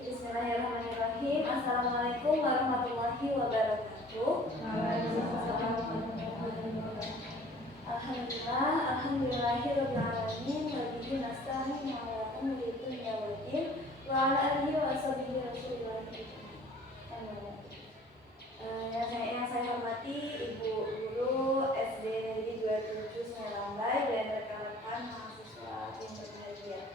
Bismillahirrahmanirrahim. Assalamualaikum warahmatullahi wabarakatuh. Alhamdulillahirrahmanirrahim. Wabihi nasta'in ala umuri dunya waddin wa ala alihi wa ashabihi rasulillah. Yang saya hormati Ibu Guru SD Negeri 27 Semerambai dan rekan-rekan mahasiswa yang berbahagia.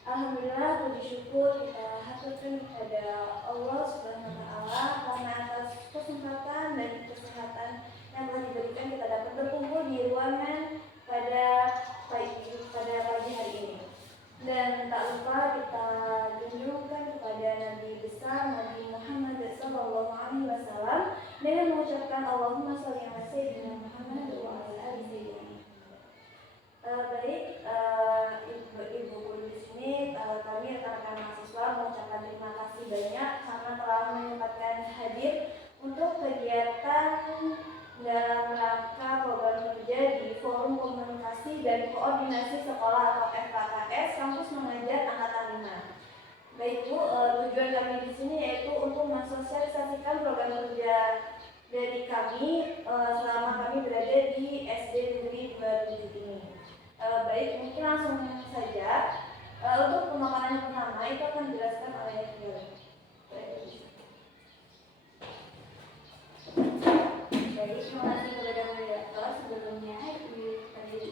Alhamdulillah, puji syukur kita haturkan kepada Allah Subhanahu wa Ta'ala karena atas kesempatan dan kesehatan yang telah diberikan kita dapat berkumpul di ruangan pada pagi hari ini. Dan tak lupa kita junjungkan kepada Nabi besar Nabi Muhammad SAW dengan mengucapkan Allahumma sholli ala sayyidina Muhammad wa ala ali sayyidina Muhammad. Ibu guru di sini, kami rekan-rekan mahasiswa mengucapkan terima kasih banyak karena telah menyempatkan hadir untuk kegiatan dalam rangka program kerja di Forum Komunikasi dan Koordinasi Sekolah atau FKKS Kampus Mengajar Angkatan 5. Baik Bu, tujuan kami di sini yaitu untuk mensosialisasikan program kerja dari kami selama kami berada di SD Negeri 27 ini. Baik, mungkin langsung saja. Untuk pemaparan yang pertama itu akan dijelaskan oleh Yul. Baik, terima kasih kepada moderator. Sebelumnya,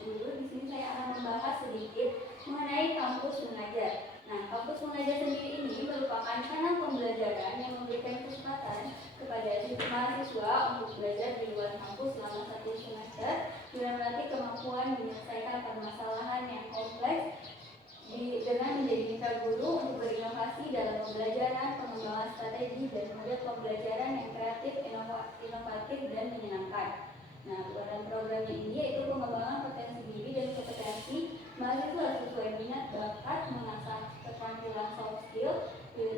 dulu di sini saya akan membahas sedikit mengenai kampus mengajar. Nah, kampus mengajar sendiri ini merupakan kanal pembelajaran yang memberikan kesempatan kepada mahasiswa untuk belajar di luar kampus selama 1 semester dengan melatih kemampuan menyelesaikan permasalahan yang kompleks dengan menjadi mitra guru untuk berinovasi dalam pembelajaran, pengembangan strategi dan model pembelajaran yang kreatif, inovatif dan menyenangkan. Nah, program ini yaitu pengembangan potensi diri dan kompetensi mahasiswa sesuai minat, bakat, mengasah keterampilan soft skill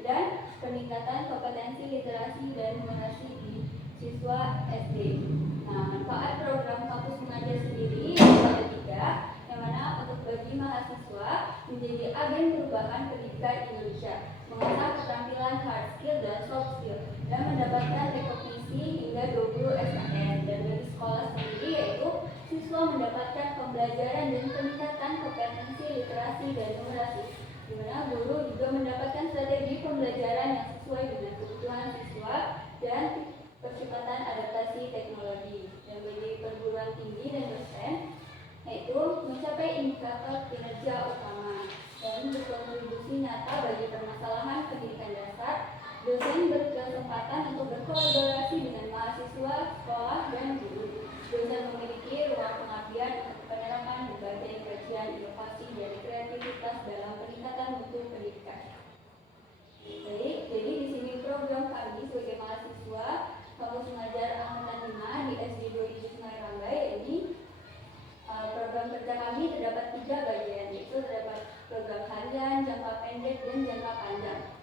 dan peningkatan kompetensi literasi dan numerasi di siswa SD. Nah, manfaat program kampus mengajar sendiri ada 3, yang mana untuk bagi mahasiswa menjadi agen perubahan pendidikan Indonesia, mengasah keterampilan hard skill dan soft skill, dan mendapatkan rekognisi hingga 20 SKS. Dan bagi sekolah sendiri yaitu siswa mendapatkan pembelajaran dan peningkatan kompetensi literasi dan numerasi, di mana guru juga mendapatkan strategi pembelajaran yang sesuai dengan kebutuhan siswa dan percepatan adaptasi teknologi. Dan bagi perguruan tinggi dan dosen yaitu mencapai indikator kinerja utama dan berkontribusi nyata bagi permasalahan pendidikan dasar. Dosen berkesempatan untuk berkolaborasi dengan mahasiswa, sekolah, dan guru. Dosen memiliki ruang pengabdian untuk penerapan berbagai kajian, inovasi, dan kreativitas dalam peningkatan mutu pendidikan. Baik, jadi di sini program kami sebagai mahasiswa Kampus Mengajar Angkatan 5 di SD 27 Semerambai ini program kerja kami terdapat 3 bagian, yaitu terdapat program harian, jangka pendek, dan jangka panjang.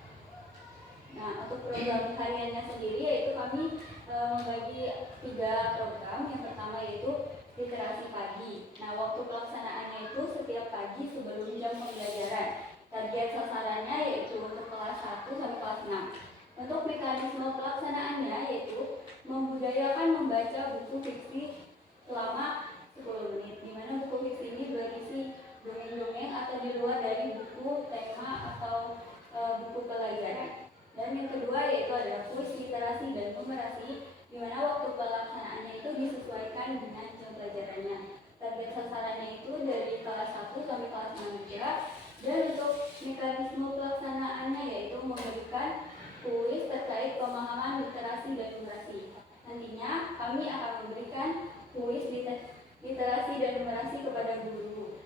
Nah, untuk program hariannya sendiri yaitu kami membagi 3 program. Yang pertama yaitu literasi pagi. Nah, waktu pelaksanaannya itu setiap pagi sebelum jam pembelajaran. Target sasarannya yaitu untuk kelas 1 sampai kelas 6. Untuk mekanisme pelaksanaannya yaitu membudayakan membaca buku fiksi selama 10 menit, di mana buku fiksi ini berisi dongeng-dongeng atau di luar dari buku tema atau buku pelajaran. Dan yang kedua yaitu adalah kuis literasi dan numerasi, di mana waktu pelaksanaannya itu disesuaikan dengan jam pelajarannya. Target sasarannya itu dari kelas 1 sampai kelas 6 juga. Dan untuk mekanisme pelaksanaannya yaitu memberikan kuis terkait pemahaman literasi dan numerasi. Nantinya kami akan memberikan kuis literasi dan numerasi kepada guru.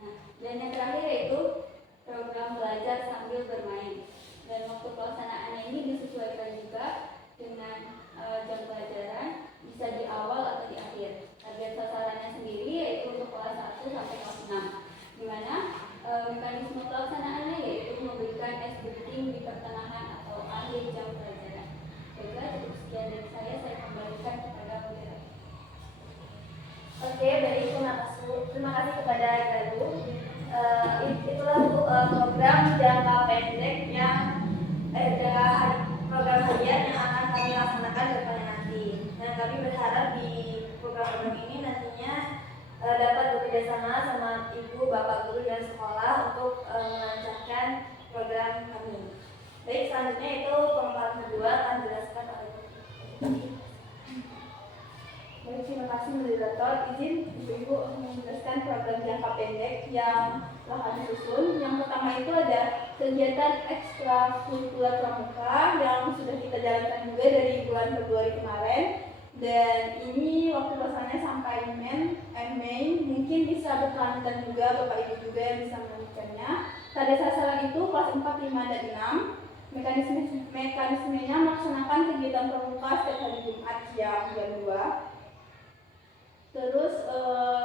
Nah, dan yang terakhir yaitu program belajar sambil bermain. Dan waktu pelaksanaannya ini disesuaikan juga dengan jam pelajaran, bisa di awal atau di akhir. Target sasarannya sendiri yaitu untuk kelas 1 sampai kelas 6, di mana mekanisme pelaksanaannya yaitu memberikan ice breathing di pertengahan atau akhir jam pelajaran. Baiklah, cukup sekian dari saya kembalikan kepada moderator. Oke, baik, terima kasih kepada Galuh. Itulah program jangka pendek yang program harian yang akan kami laksanakan ke depannya nanti. Dan kami berharap di program-program ini nantinya dapat bekerjasama sama ibu, bapak guru dan sekolah untuk melancarkan program kami. Baik, selanjutnya itu pemaparan kedua akan dijelaskan oleh Baik, terima kasih moderator. Izin ibu-ibu menjelaskan program jangka pendek yang telah kami susun. Yang pertama itu ada kegiatan ekstrakurikuler pramuka yang sudah kita jalankan juga dari bulan Februari kemarin. Dan ini waktu pelaksanaannya sampai Mei. Mungkin bisa berkelanjutan juga, Bapak Ibu juga yang bisa melanjutkannya. Pada sasaran itu kelas 4, 5, dan 6. Mekanismenya melaksanakan kegiatan pramuka setiap hari Jumat jam 2. Terus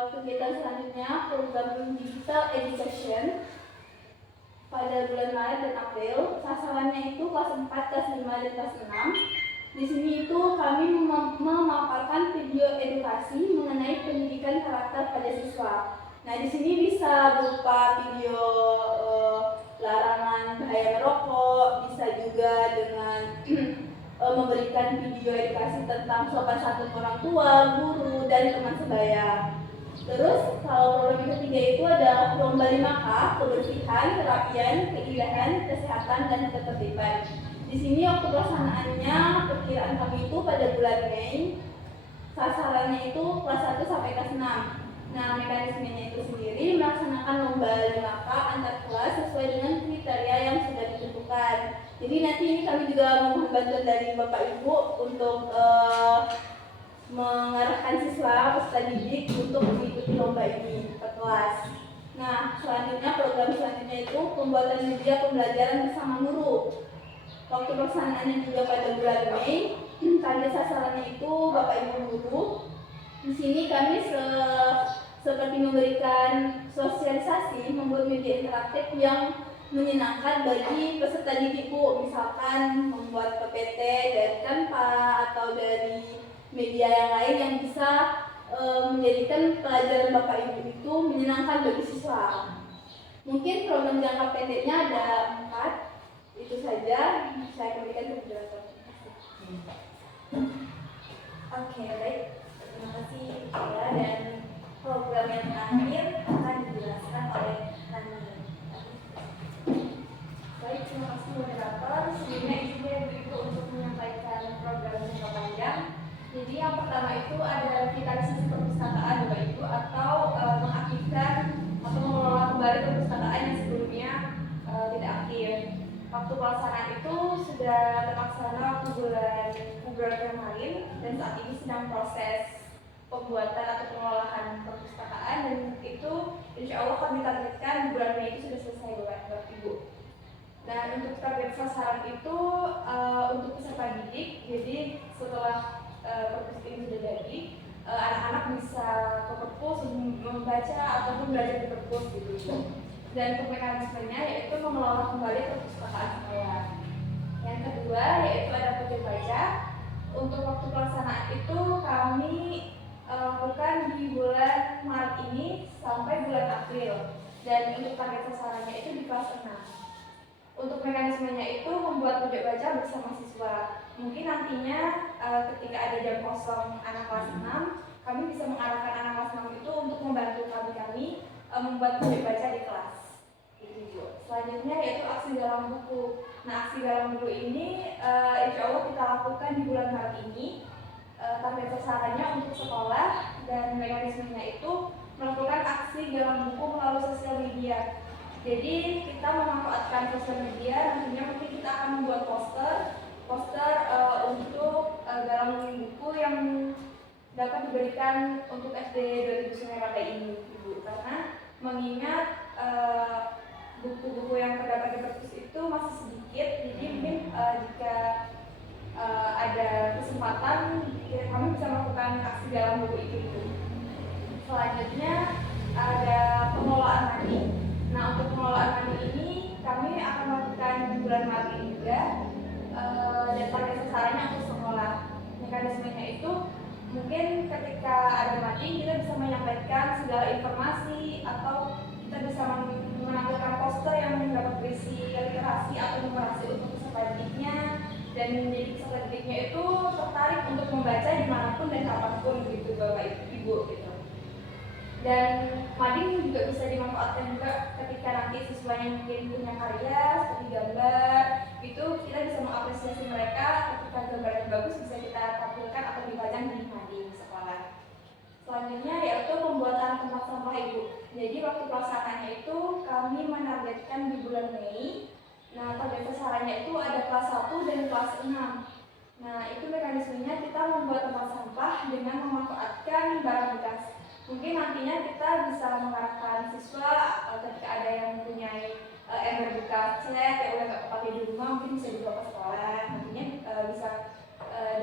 kegiatan selanjutnya program digital education pada bulan Maret dan April. Sasarannya itu kelas 4, kelas 5, dan kelas 6. Di sini itu kami memaparkan video edukasi mengenai pendidikan karakter pada siswa. Nah, di sini bisa berupa video larangan bahaya merokok, bisa juga dengan memberikan video edukasi tentang sopan santun orang tua, guru, dan teman sebaya. Terus kalau program yang ketiga itu adalah lomba 5K, kebersihan, kerapian, keindahan, kesehatan, dan ketertiban. Di sini waktu pelaksanaannya perkiraan kami itu pada bulan Mei. Sasarannya itu kelas 1 sampai kelas 6. Nah, mekanismenya itu sendiri melaksanakan lomba 5K antar kelas sesuai dengan kriteria yang sudah ditentukan. Jadi nanti ini kami juga memohon bantuan dari Bapak Ibu untuk mengarahkan siswa peserta didik untuk mengikuti lomba ini per kelas. Nah, selanjutnya program selanjutnya itu pembuatan media pembelajaran bersama guru. Waktu pelaksanaannya juga pada bulan Mei. Target sasarannya itu Bapak Ibu guru. Di sini kami seperti memberikan sosialisasi, membuat media interaktif yang menyenangkan bagi peserta didik, Bu. Misalkan membuat PPT dari Canva atau dari media yang lain yang bisa menjadikan pelajaran Bapak Ibu itu menyenangkan bagi siswa. Mungkin program jangka pendeknya ada 4. Itu saja saya berikan ke moderator. Oke, baik. Terima kasih ya, dan program yang terakhir akan dijelaskan oleh Nani. Baik, terima kasih moderator. Sebelumnya izinkan Ibu untuk menyampaikan program jangka panjang. Jadi yang pertama itu ada revitalisasi perpustakaan Bapak Ibu, atau mengaktifkan atau mengelola kembali perpustakaan yang sebelumnya tidak aktif. Waktu pelaksanaan itu sudah terlaksana waktu bulan Februari kemarin, dan saat ini sedang proses pembuatan atau pengelolaan perpustakaan, dan itu insya Allah kami targetkan bulan Mei itu sudah selesai Bapak Ibu. Dan untuk target sasaran itu untuk peserta didik, jadi setelah perpus ini sudah jadi, anak-anak bisa ke perpus membaca ataupun belajar di perpus gitu. Dan untuk mekanismenya yaitu mengelola kembali perpustakaan sekolah. Yang kedua yaitu ada pojok baca. Untuk waktu pelaksanaan itu kami lakukan di bulan Maret ini sampai bulan April, dan untuk target sasarannya itu di kelas 6. Untuk mekanismenya itu membuat pojok baca bersama siswa. Mungkin nantinya ketika ada jam kosong anak kelas 6, kami bisa mengarahkan anak kelas 6 itu untuk membantu kami membuat pojok baca di kelas. Selanjutnya yaitu aksi dalam buku. Nah, aksi dalam buku ini insya Allah kita lakukan di bulan Maret ini. Target sasarannya untuk sekolah, dan mekanismenya itu melakukan aksi dalam buku melalui sosial media. Jadi kita memanfaatkan sosial media, nantinya mungkin kita akan membuat poster untuk dalam buku yang dapat diberikan untuk SD 2009 pada ini, Ibu. Karena mengingat buku-buku yang terdapat di Mungkin ketika ada mading kita bisa menyampaikan segala informasi atau kita bisa menampilkan poster yang dapat berisi literasi atau numerasi untuk peserta didiknya, dan menjadi peserta didiknya itu tertarik untuk membaca dimanapun dan kapanpun gitu Bapak Ibu gitu. Dan mading juga bisa dimanfaatkan juga ketika nanti siswanya mungkin punya karya seperti gambar itu, kita bisa mengapresiasi mereka ketika gambar yang bagus bisa kita tampilkan atau dipajang di mading sekolah. Selanjutnya yaitu pembuatan tempat sampah Ibu. Jadi waktu pelaksanaannya itu kami menargetkan di bulan Mei. Nah, target sasarannya itu ada kelas 1 dan kelas 6. Nah, itu mekanismenya kita membuat tempat sampah dengan memanfaatkan barang bekas. Mungkin nantinya kita bisa mengarahkan siswa ketika ada yang mempunyai ember bekas cat yang udah nggak kepake di rumah, mungkin bisa dibawa ke sekolah. Nantinya bisa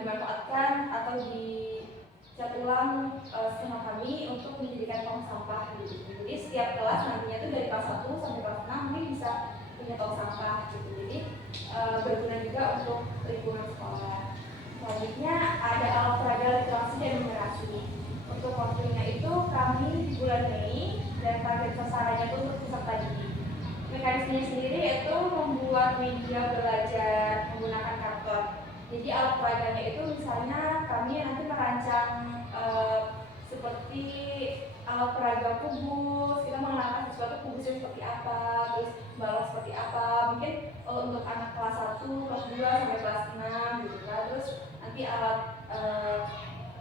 dimanfaatkan atau dicat ulang sama kami untuk menjadikan tong sampah gitu. Jadi setiap kelas nantinya itu dari kelas 1 sampai kelas 6 mungkin bisa punya tong sampah gitu. Jadi berguna juga untuk lingkungan sekolah. Selanjutnya ada alat peraga literasi dan numerasi. Untuk waktunya itu kami di bulan Mei dan target sasarannya itu untuk peserta didik. Mekanismenya sendiri yaitu membuat media belajar menggunakan karton. Jadi alat peraganya itu misalnya kami nanti merancang seperti alat peraga kubus, kita mengenalkan sesuatu kubusnya seperti apa, terus balok seperti apa. Mungkin untuk anak kelas 1, kelas 2 sampai kelas 6 gitu kan. Terus nanti alat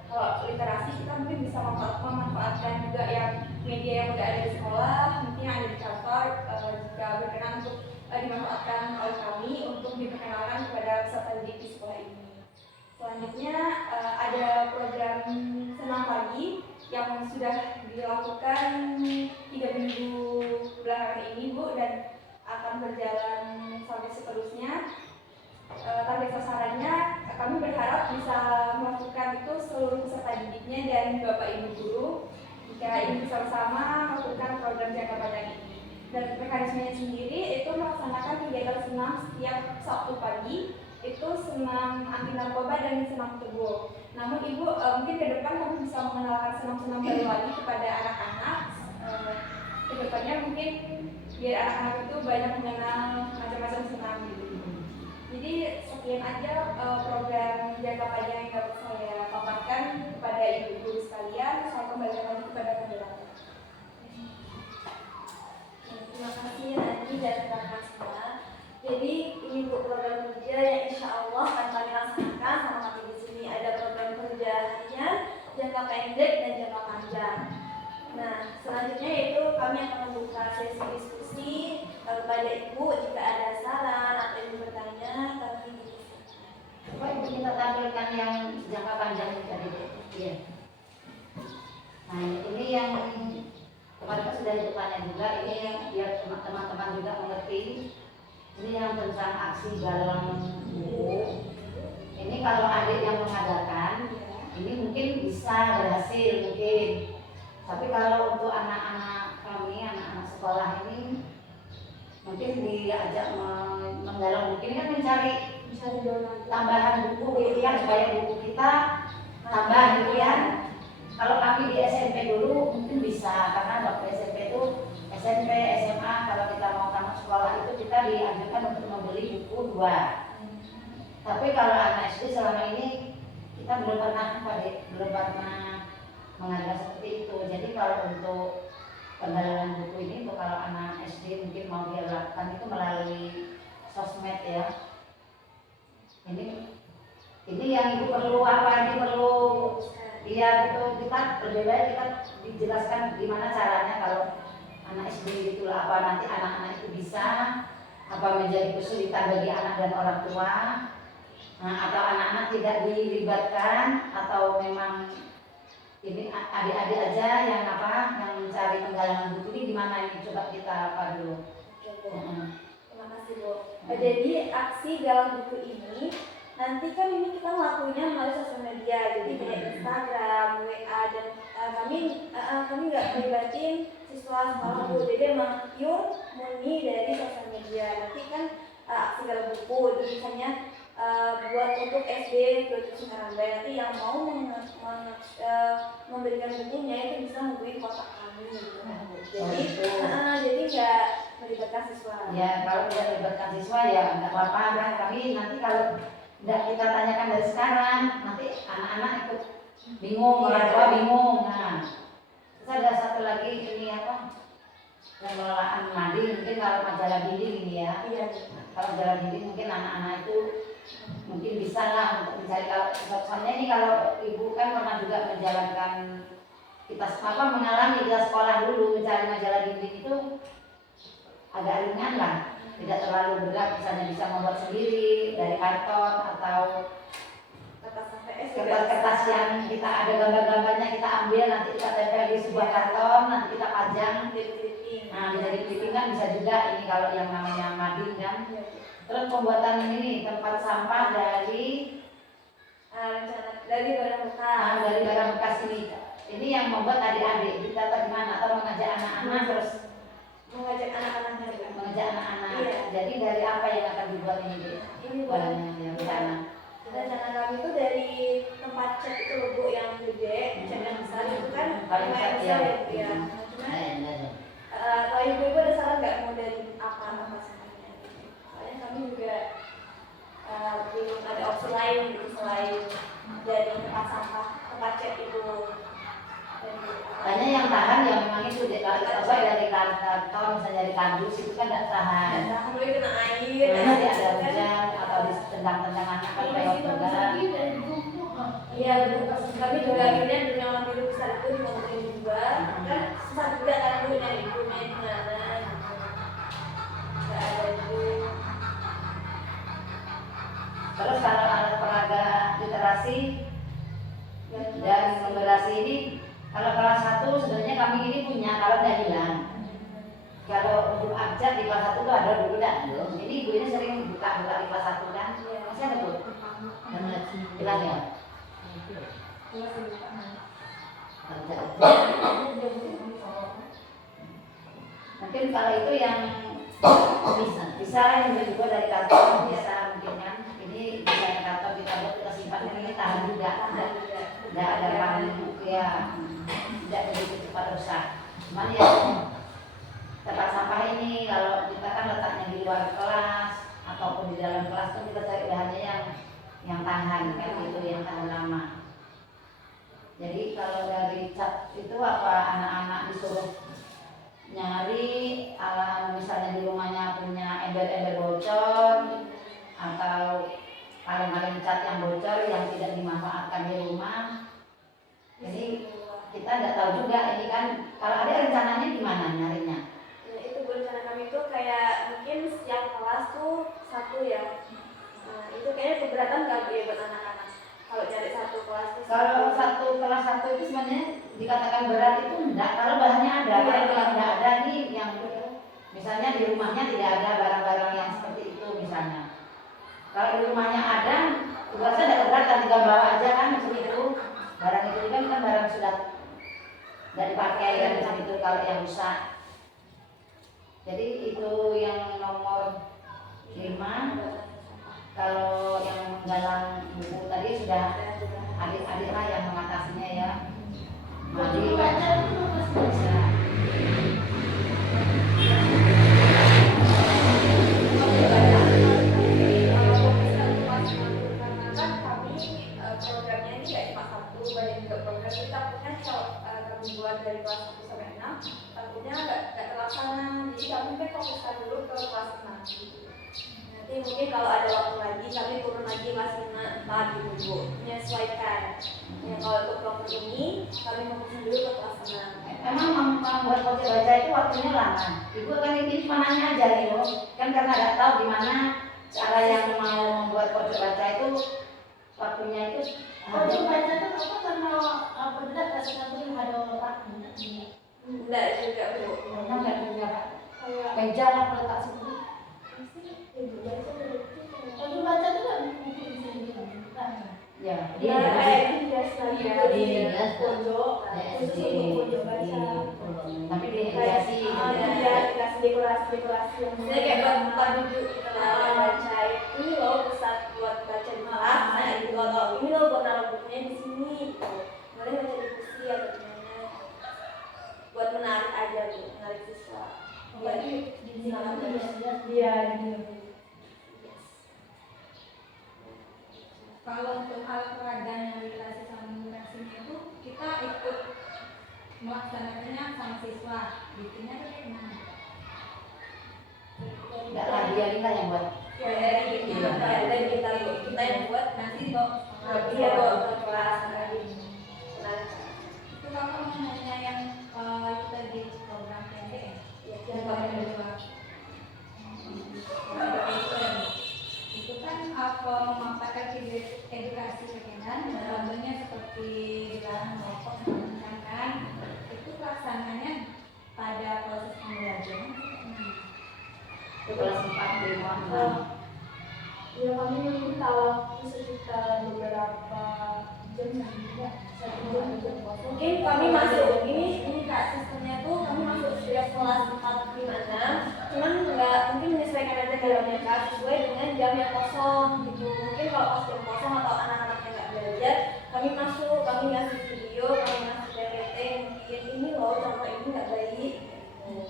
kalau literasi kita mungkin bisa memanfaatkan juga yang media yang udah ada di sekolah, mungkin yang ada di kantor, jika berkenan untuk dimanfaatkan oleh kami untuk diperkenalkan kepada peserta didik di sekolah ini. Selanjutnya ada program senam pagi yang sudah dilakukan 3 minggu belakangan ini Bu, dan akan berjalan sampai seterusnya. Target sasarannya kami berharap bisa melakukan itu seluruh peserta didiknya dan Bapak Ibu guru jika ingin bersama melakukan program jangka panjang ini. Dan mekanismenya sendiri itu melaksanakan kegiatan senam setiap Sabtu pagi, itu senam anti narkoba dan senam teguh. Namun Ibu mungkin ke depan kami bisa mengenalkan senam-senam baru lagi kepada anak-anak. Kedepannya mungkin biar anak-anak itu banyak mengenal macam-macam senam gitu. Jadi sekian aja program jangka panjang yang dapat saya paparkan kepada ibu guru sekalian. Saya kembalikan lagi kepada penjelasan. Terima kasih Nadi dan rekan semua. Jadi ini program kerja yang insya Allah akan kami laksanakan sama kami di sini. Ada program kerja harian, jangka pendek dan jangka panjang. Nah, selanjutnya yaitu kami akan membuka sesi diskusi kepada Ibu jika ada saran atau ingin bertanya kami diskusikan. Coba Ibu kita tampilkan yang jangka panjang ini tadi. Iya. Nah, ini yang kemarin sudah ditanya juga, ini yang biar teman-teman juga mengerti. Ini yang tentang aksi galang buku. Ini kalau adik yang mengadakan, ini mungkin bisa berhasil mungkin. Tapi kalau untuk anak-anak kami, anak-anak sekolah ini mungkin diajak menggalang buku ini kan mencari tambahan buku gitu kan, supaya buku kita tambah gitu kan. Kalau kami di SMP dulu mungkin bisa, karena waktu SMP itu SMP, SMA kalau kita mau tamat sekolah itu kita dianjurkan untuk membeli buku 2. Tapi kalau anak SD selama ini kita belum pernah mengadakan seperti itu. Jadi kalau untuk penggalangan buku ini, untuk kalau anak SD mungkin mau dia lakukan itu melalui sosmed ya. Ini yang Ibu perlu apa? Ini perlu dia gitu, kita berbeda, kita dijelaskan gimana caranya kalau anak SD gitu lah, apa nanti anak-anak itu bisa apa menjadi kesulitan bagi anak dan orang tua. Nah, atau anak-anak tidak dilibatkan, atau memang ini adik-adik aja yang mencari penggalangan buku ini gimana ini, coba kita apa dulu. Terima kasih Bu. Jadi aksi galang buku ini nanti kan ini kita ngelakuinnya melalui sosial media, jadi kayak Instagram, WA, dan kami nggak melibatin siswa sekolah Bu, jadi emang pure murni dari sosial media. Nanti kan aksi galang buku, jadi misalnya buat untuk SD Tujuh Karambay. Nanti yang mau memberikan bukunya itu bisa menghubungi kontak kami gitu. Jadi nggak melibatkan siswa. Ya kalau tidak melibatkan siswa ya nggak apa-apa kan. Kami nanti kalau tidak kita tanyakan dari sekarang, nanti anak-anak ikut bingung, orang tua bingung. Nah, terus ada satu lagi ini apa? Pengelolaan mading. Mungkin kalau majalah dinding ini ya. Iya. Kalau majalah dinding mungkin anak-anak itu mungkin bisa lah untuk mencari. Kalau soalnya ini kalau ibu kan pernah juga menjalankan kita mengalami kita sekolah dulu mencari majalah dinding itu agak ringan lah, tidak terlalu berat, misalnya bisa membuat sendiri dari karton atau kertas-kertas yang kita ada gambar-gambarnya kita ambil, nanti kita tempel di sebuah karton, nanti kita pajang. Nah, bisa dipilih kan bisa juga ini kalau yang namanya mading kan. Terus pembuatan ini tempat sampah dari barang bekas. Dari barang bekas ini yang membuat adik-adik kita bagaimana atau mengajak anak-anak terus Mengajak anak-anaknya juga. mengajak anak-anak. Iya. Jadi dari apa yang akan dibuat ini? Ini Barangnya yang di sana. rencana kami itu dari tempat cat itu loh Bu, yang gede, cat yang besar itu kan Paling lumayan besar, besar ya. ya Bu ya. Nah, cuman Nah, kalau ibu-ibu ada saran nggak mau dari apa sebenarnya? Soalnya kami juga belum ada opsi lain gitu selain dari tempat sampah, tempat cat itu. Hanya yang tahan yang memang itu kalau kita buat dari karton, misalnya dari kardus itu kan tidak tahan. Nah, mulai kena air, Nanti ada kan. hujan atau ditendang-tendang anak kan lewat juga. Iya, betul. Kami juga akhirnya dengan orang biru besar itu dikomplain juga. Kan susah juga kan Bu nyari ibunya di mana gitu. Nggak ada ibu. Terus kalau alat peraga literasi dan numerasi ini, kalau kelas 1 sebenarnya kami ini punya, kalau tidak hilang. Kalau untuk abjad di kelas 1 itu ada dulu kan. Ini ibu ini sering buka di kelas 1 kan. Masih ada Bu? Hilang ya? Mungkin kalau itu yang bisa yang dibuat dari karton bisa mungkin kan. Ini bisa karton kita buat kita simpan ini tahan juga. Tidak ada paling ya, tidak begitu cepat rusak. Cuman ya tempat sampah ini kalau kita kan letaknya di luar kelas ataupun di dalam kelas kan kita cari bahannya yang tahan kan gitu, yang tahan lama. Jadi kalau dari cat itu apa anak-anak disuruh nyari misalnya di rumahnya punya ember-ember bocor atau kaleng-kaleng cat yang bocor yang tidak dimanfaatkan di rumah. Jadi kita nggak tahu juga ini kan kalau ada rencananya gimana nyarinya. Ya, itu rencana kami itu kayak mungkin setiap kelas tuh satu ya. Nah, itu kayaknya keberatan nggak Bu ya buat anak-anak? Kalau cari satu kelas tuh Kalau satu kelas 1 itu sebenarnya dikatakan berat itu enggak, kalau bahannya ada. Kalau yang enggak ada nih yang misalnya di rumahnya tidak ada barang-barang yang seperti itu misalnya. Kalau di rumahnya ada, biasa tidak keberatan, tinggal bawa aja kan seperti itu. Barang itu kan barang sudah tidak dipakai kan seperti itu kalau yang rusak. Jadi itu yang nomor 5. Kalau yang menggalang buku tadi sudah adik-adik lah yang mengatasinya ya. Mari baca dulu bisa. Programnya ini nggak cuma satu, banyak juga program. Jadi takutnya kalau kami buat dari kelas 1 sampai 6, takutnya nggak terlaksana. Jadi kami kan fokuskan dulu ke kelas 6. Nanti mungkin kalau ada waktu lagi kami turun lagi kelas 5, 4 gitu Bu, menyesuaikan. Ya kalau untuk program ini kami fokusin dulu ke kelas 6. Emang membuat pojok baca itu waktunya lama. Ibu kan ini cuma nanya aja nih Bu, kan karena nggak tahu gimana cara yang mau membuat pojok baca itu waktunya itu. Pojok baca itu apa karena apa tidak kasih satu ada orang Enggak juga Bu. Karena nggak punya kayak meja lah letak situ. pojok baca itu kan buku di sini kan. Ya, Ya kayak hias lagi Iya, Bu, di hias. pojok, khusus untuk pojok baca. Tapi dihiasi. Dikasih dekorasi yang kayak buat duduk gitu lah, baca ini loh pusat buat Kalau untuk hal peragaan yang relasi sama numerasinya itu kita ikut melaksanakannya sama siswa, bikinnya tuh kayak gimana? Enggak lah, dia kita yang buat. Ya dari kita yang buat Nanti dibawa iya bawa ke kelas lagi. Nah, itu kakak mau nanya yang itu tadi program pendek ya, yang kedua. Itu kan apa memaparkan edukasi kekinian, contohnya seperti dilarang merokok dan menentangkan, itu pelaksananya pada proses pembelajaran. Itu kelas 4 di Muhammad. Ya kami meminta waktu sekitar beberapa jam juga, 1 jam 2 jam. mungkin kami masuk ini kak sistemnya tuh kami masuk setiap kelas 4, 5, 6 cuman nggak mungkin menyesuaikan aja jamnya kak sesuai dengan jam yang kosong gitu. Mungkin kalau pas jam kosong atau anak-anaknya nggak belajar kami masuk, kami ngasih video, kami ngasih PPT mungkin ini loh contoh ini nggak baik gitu.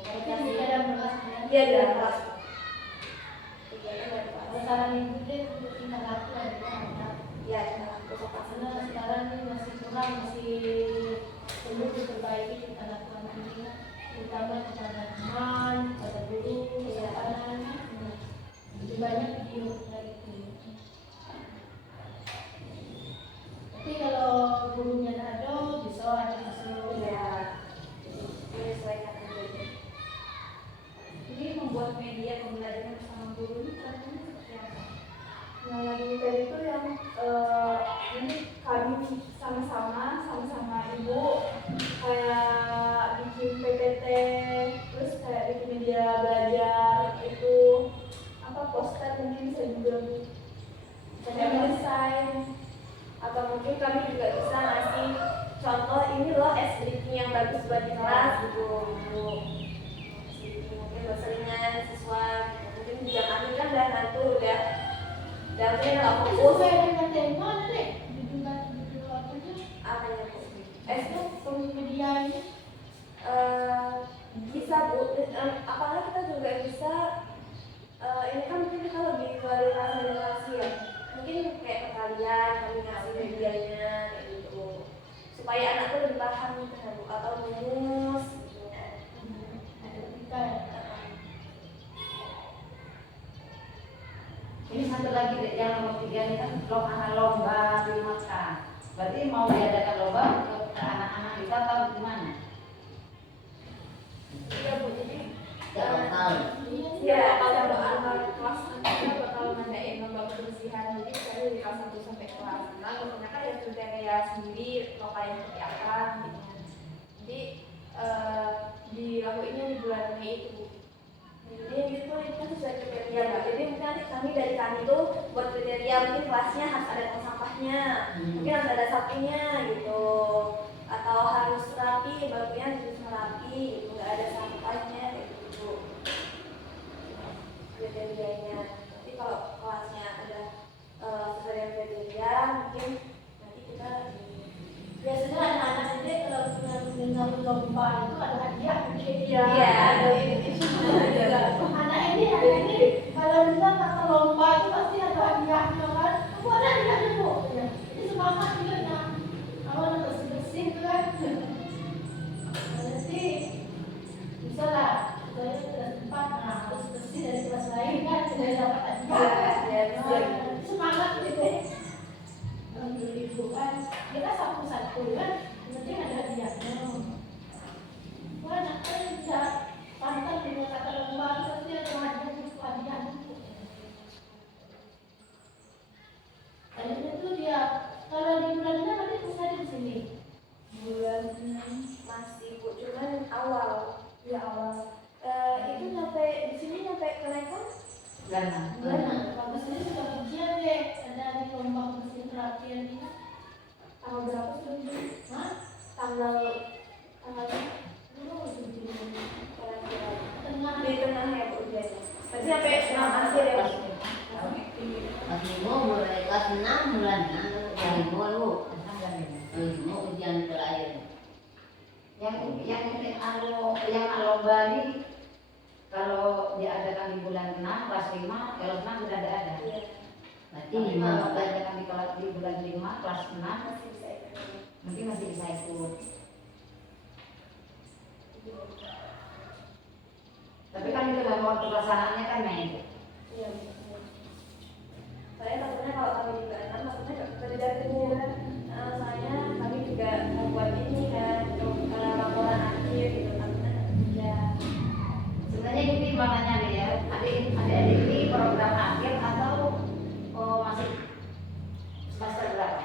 Kami kasih iya dalam kelas kegiatan dari kelas Saran ibu deh untuk tingkat laku ada ya untuk karena sekarang ini masih kurang, masih perlu diperbaiki tingkat lakukan ini, terutama kepada teman, kepada guru, kesehatan. Lebih banyak video dari itu. Tapi kalau gurunya ada, bisa ada masuk. ya menyesuaikan aja. Ini membuat media pembelajaran bersama guru ini contohnya seperti apa? Nah, yang ini tadi itu yang ini kami sama-sama ibu kayak bikin PPT, terus kayak bikin media belajar itu apa poster mungkin bisa juga kayak desain Atau mungkin kami juga bisa ngasih contoh ini loh SDG yang bagus buat di kelas gitu mungkin seringan siswa gitu. Mungkin di jam akhir kan udah nanti udah mungkin nggak fokus Sesuai dengan tema deh, judul apanya? apa ya Bu? Itu media ini. Bisa Bu, apalagi kita juga bisa ini kan mungkin kita lebih ke relasi ya mungkin kayak ke kalian kami ngasih medianya kayak gitu supaya anak tuh lebih paham gitu ya Bu atau rumus gitu. Kita Ini satu lagi deh, yang nomor 3 ini kan lomba di makan. Berarti mau diadakan lomba ke anak-anak kita atau gimana? Iya Bu, jadi Jangan tahu. ya kalau anak kelas kita bakal ngadain lomba kebersihan, jadi saya dari kelas 1 sampai kelas 6 pokoknya kan ada kriteria sendiri lokalnya seperti apa gitu. Jadi dilakuinnya di bulan Mei itu. jadi gitu itu kan sesuai kriteria Mbak. Jadi mungkin nanti dari kami tuh buat kriteria mungkin kelasnya harus ada tong sampahnya, mungkin harus ada sapinya gitu, atau harus rapi bangkunya harus rapi gitu, nggak ada sampahnya kayak gitu kriterianya. Nanti kalau kelasnya ada sesuai dengan kriteria mungkin nanti kita Biasanya anak-anak ini kalau dengan lomba itu ada hadiah mungkin iya ada anak ini kalau kita kata lomba itu pasti ada hadiahnya kan. Aku ada hadiahnya Bu. Ya. Jadi semangat juga ya. Kalau ada bersih-bersih itu kan. Nanti bisa lah. Saya sudah sempat harus bersih dari kelas lain kan sudah dapat hadiah. Nanti semangat gitu. Untuk ibu kan kita satu-satu kan. Nanti ada hadiahnya. Wah, anak kan bisa pantang dengan kata lomba itu pasti ada hadiah itu. Tadinya tuh dia kalau di bulan ini nanti bisa di sini. bulan masih Bu, cuman awal ya awal itu nyampe di sini nyampe kenaikan Gana. Bagus ini sudah ujian deh. Ada di lomba mesin pelatihan ini. tanggal berapa sih? Hah? Tanggal Oh, kira-kira tengah. di tengah ya Bu ujiannya. Berarti sampai 6 akhir ya Bu. Kelas 5 mulai kelas 6 bulan dari 2 lu. Mau ujian terakhir. Yang lomba ini kalau diadakan di bulan 6 kelas 5 kelas 6 sudah tidak ada. Iya, Berarti Tapi 5 kalau diadakan di bulan 5 kelas 6 masih bisa ikut. mungkin masih bisa ikut. Tapi kan itu dalam waktu pelaksanaannya kan Mei. Iya, betul. Saya takutnya kalau kami di bulan 6 maksudnya gak bisa didampingi kan. Soalnya kami juga membuat ini kan untuk laporan akhir gitu takutnya ya. Sebenarnya ini makanya nih ya, adik-adik ini program akhir atau masih semester berapa?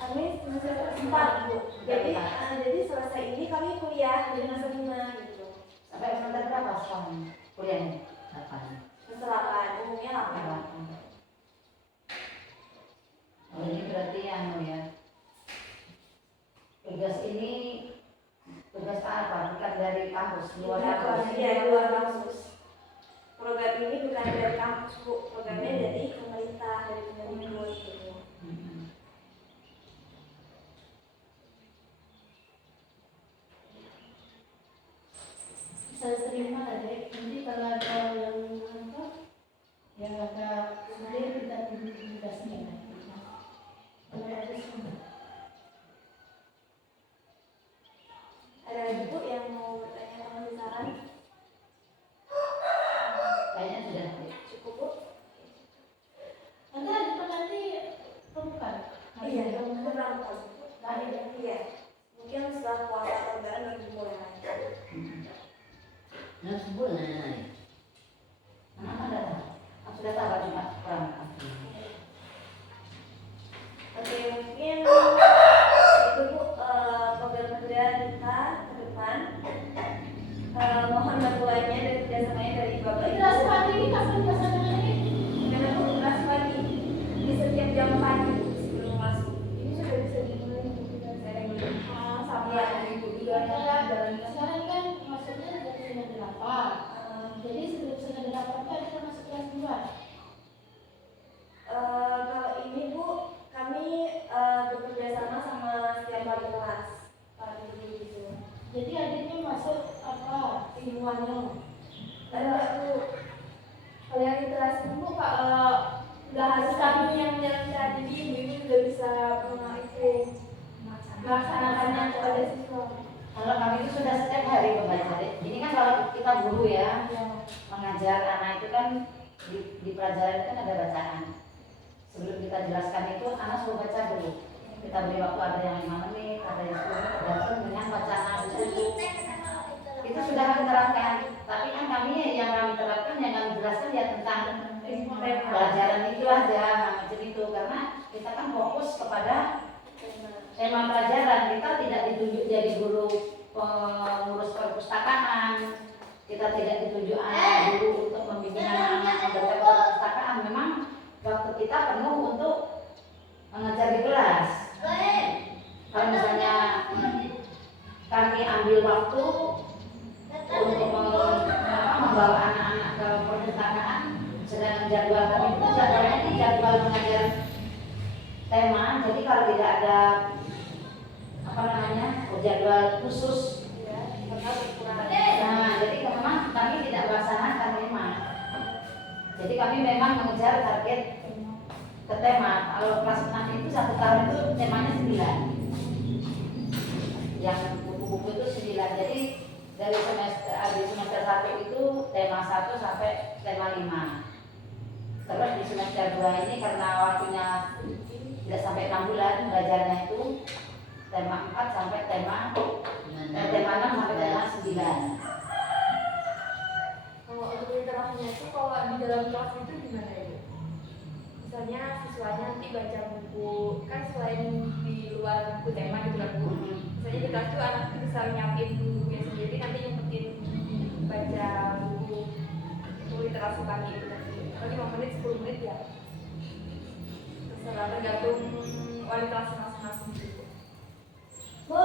Kami semester 4 Bu. Jadi selesai ini kami kuliah di semester 5 gitu. Sampai semester berapa sekarang kuliahnya? 8. Semester 8, umumnya 8. Oh, ini berarti anu ya. Tugas ini tugas apa? Bukan dari kampus, luar kampus. Iya, luar kampus. Program ini bukan dari kampus Bu, programnya dari pemerintah, dari Kemendikbud gitu. Saya terima tadi, nanti kalau ada yang apa, yang agak sulit kita tugasnya kan. Kalau ada semua. Ada lagi Bu yang mau bertanya atau ngasih saran? Kayaknya sudah. Cukup Bu? Nanti nanti pembukaan. Iya, kurang tahu. Iya, mungkin setelah puasa lebaran baru mulai lagi. Nah, sebulan. Anak ada tahu. Aku sudah tahu cuma kurang apa. Oke, mungkin itu Bu program-program kita ke depan. Mohon bantuannya dan kerjasamanya dari Bapak Ibu. Kelas pagi ini kapan pasangannya ini? Karena Bu kelas pagi di setiap jam pagi sebelum masuk. Ini sudah bisa dimulai mungkin Saya belum sama Iya. ibu juga jalan sekarang kan maksudnya dari setengah 8. Jadi sebelum setengah 8 kan kita masuk kelas 2. Kalau ini Bu, kami bekerja sama sama setiap wali kelas, para guru gitu. Jadi adiknya masuk apa ilmuannya. Enggak Bu, Kalau yang di kelas ibu kalau nggak harus kami yang menjalankan, jadi ibu juga bisa melaksanakannya kepada siswa. Kalau kami itu sudah setiap hari membaca. Ini kan kalau kita guru ya, Ya. mengajar anak itu kan di pelajaran itu kan ada bacaan. Sebelum kita jelaskan itu anak suruh baca dulu. Kita beri waktu ada yang 5 menit, ada yang 10 menit, tergantung dengan bacaan anak itu. Itu sudah kami terapkan. Tapi kan kami yang kami terapkan, yang kami jelaskan ya tentang pelajaran itu aja, macam itu. Karena kita kan fokus kepada tema pelajaran. Kita tidak ditunjuk jadi guru pengurus perpustakaan. Kita tidak ditunjuk anak guru untuk membimbing anak-anak membaca perpustakaan. Memang waktu kita penuh untuk mengajar di kelas. Kalau misalnya kami ambil waktu untuk membawa anak-anak ke perpustakaan, sedangkan jadwal kami itu jadwalnya ini jadwal mengajar tema. Jadi kalau tidak ada jadwal khusus. Nah, jadi memang kami tidak melaksanakan memang. Jadi kami memang mengejar target ke tema. Kalau kelas 6 itu 1 tahun itu temanya 9. Yang buku-buku itu 9. Jadi dari semester 1 itu tema 1 sampai tema 5. Terus di semester 2 ini karena waktunya tidak sampai 6 bulan belajarnya itu tema 4 sampai tema 6 sampai tema 9. Kalau untuk literasinya itu kalau di dalam kelas itu gimana ya? Misalnya siswanya nanti baca buku, kan selain di luar buku tema gitu kan Bu. Misalnya di kelas itu anak itu bisa nyiapin bukunya sendiri, nanti nyempetin baca buku literasi pagi itu nanti. Atau 5 menit, 10 menit ya. Terserah tergantung wali kelas masing-masing gitu. Bu,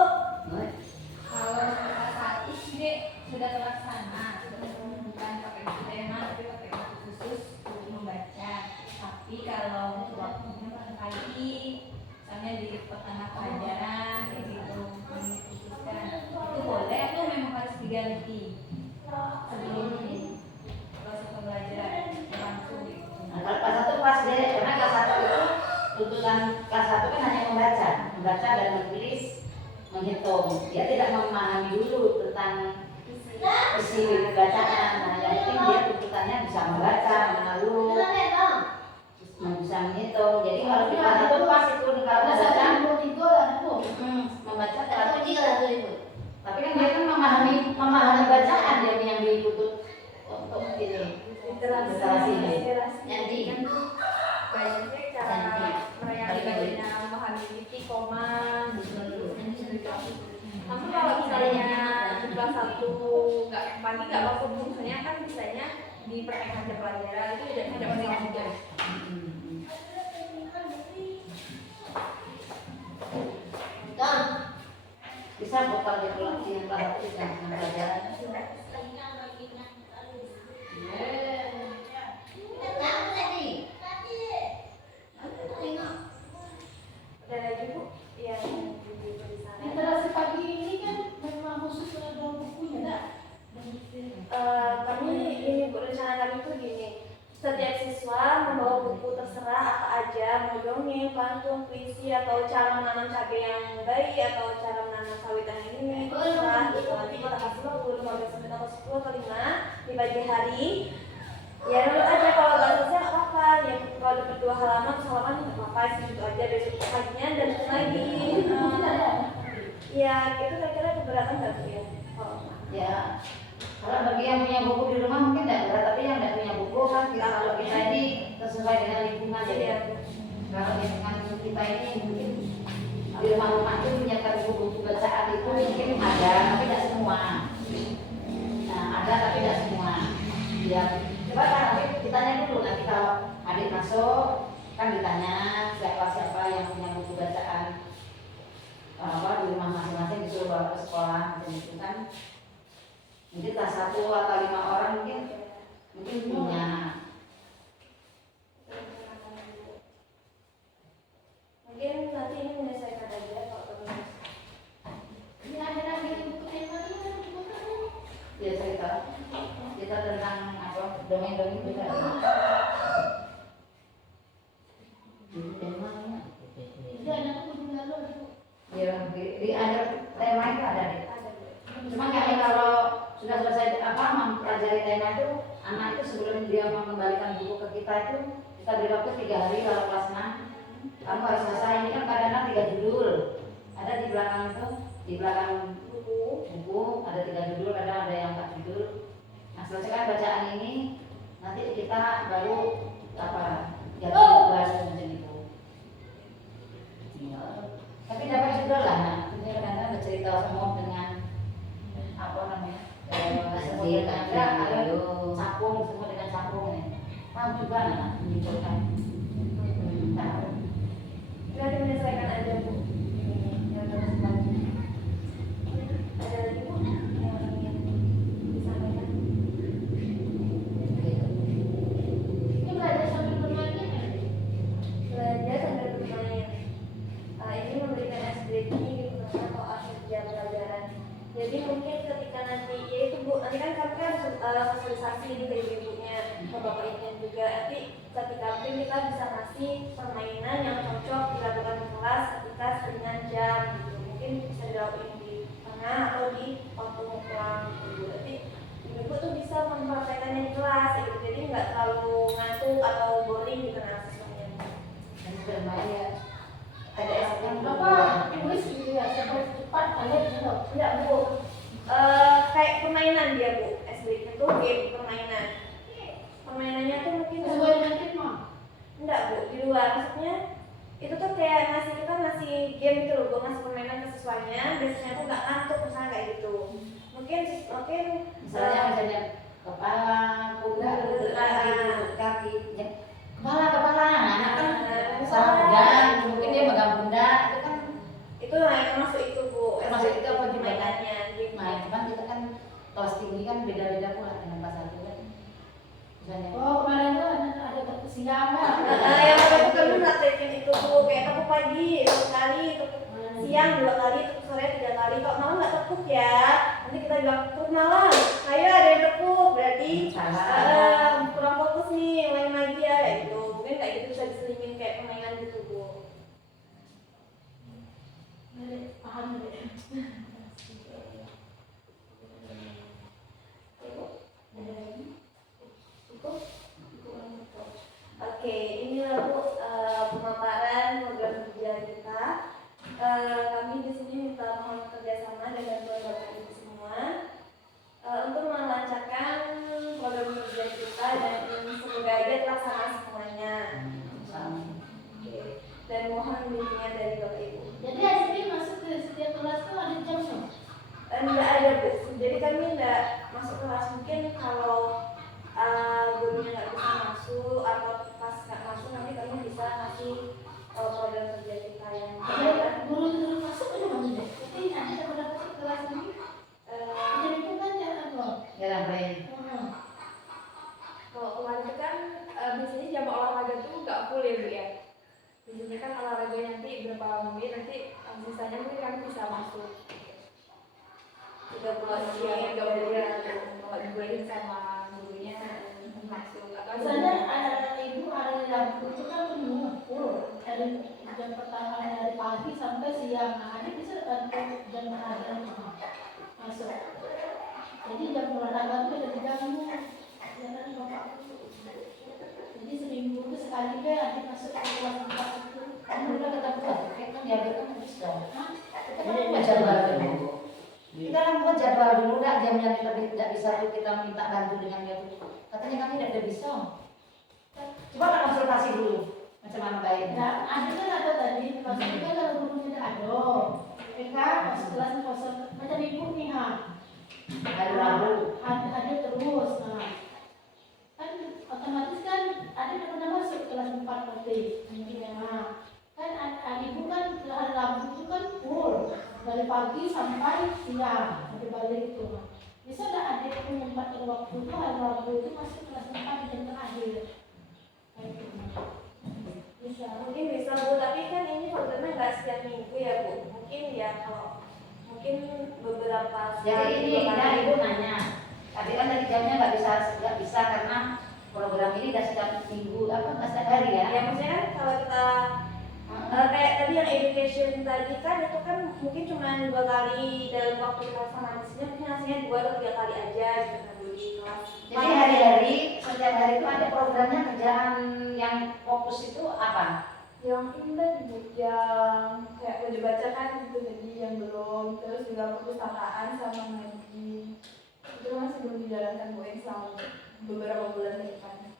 Kalau kita saat ini sudah terlaksana, bukan pakai buku tema, tapi pakai buku khusus untuk membaca. Tapi kalau waktunya pagi, misalnya di pertengahan pelajaran, kayak gitu, dikhususkan, itu boleh atau memang harus diganti sebelum tuntutan kelas 1 kan hanya membaca dan menulis, menghitung. Dia tidak memahami dulu tentang isi bacaan. Nah, yang penting dia tuntutannya bisa membaca, mengalu, bisa menghitung. Jadi kalau di kelas 1 pas itu kalau membaca, membaca kelas 1. Tapi kan dia kan memahami bacaan dia yang dituntut untuk ini literasi. Jadi kan banyaknya cara mereka memahami titik, koma, gitu. Namun kalau misalnya di kelas 1 nggak masuk, misalnya kan misalnya di pertengahan jam pelajaran itu tidak masalah juga. Bisa bukan di kelas yang kelas 1 bisa pelajaran. Ada lagi Bu yang di tulisannya. Literasi pagi ini kan memang khusus ada bukunya, enggak? Kami ini Bu, rencana kami tuh gini. Setiap siswa membawa buku terserah apa aja, mau dongeng, pantun, puisi, atau cara menanam cabai yang baik, atau cara menanam sawit yang ini, terserah. Nanti kita kasih waktu 15 menit atau 10 atau 5 di pagi hari. Ya menurut aja, kalau nggak selesai nggak apa-apa. Ya kalau dapat 2 halaman, halaman nggak apa-apa sih, gitu aja. Besok paginya dan lagi. Ya itu kira-kira keberatan nggak Bu ya? Ya, kalau bagi yang punya buku di rumah mungkin tidak berat, tapi yang tidak punya buku kan kalau kita ini sesuai dengan lingkungan jadi ya. Kalau lingkungan kita ini mungkin di rumah-rumah itu menyiapkan buku-buku bacaan itu mungkin ada, tapi tidak semua. Nah, ada tapi tidak semua. Ya, coba kan nanti ditanya dulu, nanti kalau adik masuk kan ditanya siapa yang punya buku bacaan di rumah masing-masing, disuruh bawa ke sekolah gitu kan. Mungkin kelas 1 atau 5 orang mungkin punya. Mungkin nanti ini menyelesaikan aja kalau terus. Ini ada lagi buku tema Ya cerita tentang apa dongeng-dongeng juga. Jadi temanya Iya, ada buku lalu. ya di ada tema itu ada deh. Cuma kayaknya kalau sudah selesai mempelajari tema itu, anak itu sebelum dia mengembalikan buku ke kita itu kita beri waktu 3 hari. Kalau kelas 6 kamu harus selesai. Ini kan kadang-kadang 3 judul ada di belakang itu, di belakang buku ada 3 judul, kadang ada yang 4 judul. Nah selesaikan bacaan ini, nanti kita baru bahas macam itu. Tapi dapat juga lah, nah ini kadang-kadang bercerita semua dengan apa namanya semua dengan capung, semua dengan capung ini mau juga nah menunjukkan Nanti menyelesaikan aja Bu. Ini yang terus lagi. Ada lagi Bu yang ingin disampaikan? Ini belajar sambil bermainnya kan? Belajar sambil bermain. Ini memberikan SBT gitu atau akhir jam pelajaran. Jadi mungkin ketika nanti ya itu Bu, nanti kan kami kan sosialisasi ini dari ibunya ke bapak ibunya juga. Nanti ketika mungkin kita bisa kasih permainan yang cocok dilakukan di kelas ketika dengan jam gitu. Mungkin bisa dilakukan di tengah atau di waktu pulang gitu. Nanti ibu tuh bisa mempraktekannya di kelas gitu. Jadi nggak terlalu ngantuk atau boring gitu nah siswanya. dan bermain ya ada yang Apa? Tulis gitu ya, cepat kalian gitu. Enggak Bu, kayak permainan dia Bu. SBK itu game permainan. Permainannya tuh mungkin Sesuai dengan tema. enggak Bu, di luar maksudnya itu tuh kayak kita ngasih game gitu loh, Bu, ngasih permainan ke siswanya. Biasanya tuh nggak ngantuk misalnya kayak gitu. Mungkin misalnya kepala, pundak, kaki, kepala, anak kan salah pundak, mungkin dia megang pundak, itu kan itu yang masuk itu Bu. termasuk itu apa juga kan? permainannya gitu. Nah, cuman kita kan kelas tinggi kan beda-beda pula dengan kelas 1 kan. Misalnya, Oh, kemarin tuh ada kesiangan. Yang aku kami praktekin itu Bu, kayak tepuk pagi 1 kali, tepuk siang 2 kali, tepuk sore 3 kali. Kalau malam nggak tepuk ya, nanti kita bilang tepuk malam. Ayo ada yang tepuk, berarti kurang fokus nih, main lagi ya kayak gitu. Mungkin kayak gitu bisa diselingin kayak permainan gitu Bu. biar terlaksana semuanya. Oke. Dan mohon bimbingan dari Bapak Ibu. Jadi adik masuk ke setiap kelas tuh ada jamnya? Enggak ada Bu. Jadi kami enggak masuk kelas, mungkin kalau gurunya nggak bisa masuk atau pas nggak masuk nanti kami bisa ngasih program kerja kita yang Ada guru masuk ke mana deh? Jadi nanti kalau dapat kelas ini jadi itu kan ya apa? Ya lah, Ren. Kalau kemarin itu kan biasanya jam olahraga tuh nggak full ya Bu ya. Biasanya kan olahraga nanti berapa menit, nanti sisanya mungkin kami bisa masuk. 30 menit Iya, nggak boleh dari kalau dibolehin sama gurunya masuk. Atau Misalnya anak-anak ibu hari Rabu itu kan penuh full dari jam pertama dari pagi sampai siang. Nah, adik bisa dapat jam olahraga masuk. Jadi jam olahraga itu ada jamnya. Ya kan bapak. Jadi seminggu itu sekali deh adik masuk ke kelas 4 itu. Kamu udah ketemu kan diambil kan habis dong. Kita Ini kan jadwal dulu. Kita kan buat jadwal dulu, enggak jamnya kita tidak bisa tuh kita minta bantu dengan dia tuh. Katanya kami tidak bisa. Coba kan konsultasi dulu macam mana baiknya. Nah, adik kan ada tadi, maksudnya kan kalau gurunya tidak ada. Mereka masuk kelasnya kosong, macam ibu nih ha. Hari Rabu. Ada terus, nah kan otomatis kan ada yang pernah masuk kelas 4 nanti mungkin memang kan ibu kan hari Rabu itu kan full dari pagi sampai siang sampai balik itu. Bisa nggak ada yang menyempatkan waktu itu hari Rabu itu masuk kelas 4 di jam terakhir? Kayak gitu. Bisa. mungkin bisa Bu, tapi kan ini programnya nggak setiap minggu ya Bu. Mungkin ya kalau mungkin beberapa Jadi ini dua kita kali. ibu nanya, tapi kan dari jamnya nggak bisa karena program ini nggak setiap minggu apa nggak setiap hari ya. Ya maksudnya kan kalau kita kayak tadi yang education tadi kan itu kan mungkin cuma 2 kali dalam waktu kita sama di sini, mungkin hasilnya 2 atau 3 kali aja gitu kan Bu di kelas. Jadi hari-hari setiap hari itu ada programnya kerjaan yang fokus itu apa? yang indah Bu, yang kayak wajib baca kan itu jadi yang belum, terus juga perpustakaan sama ngaji itu masih belum dijalankan Bu yang selama beberapa bulan ke depan.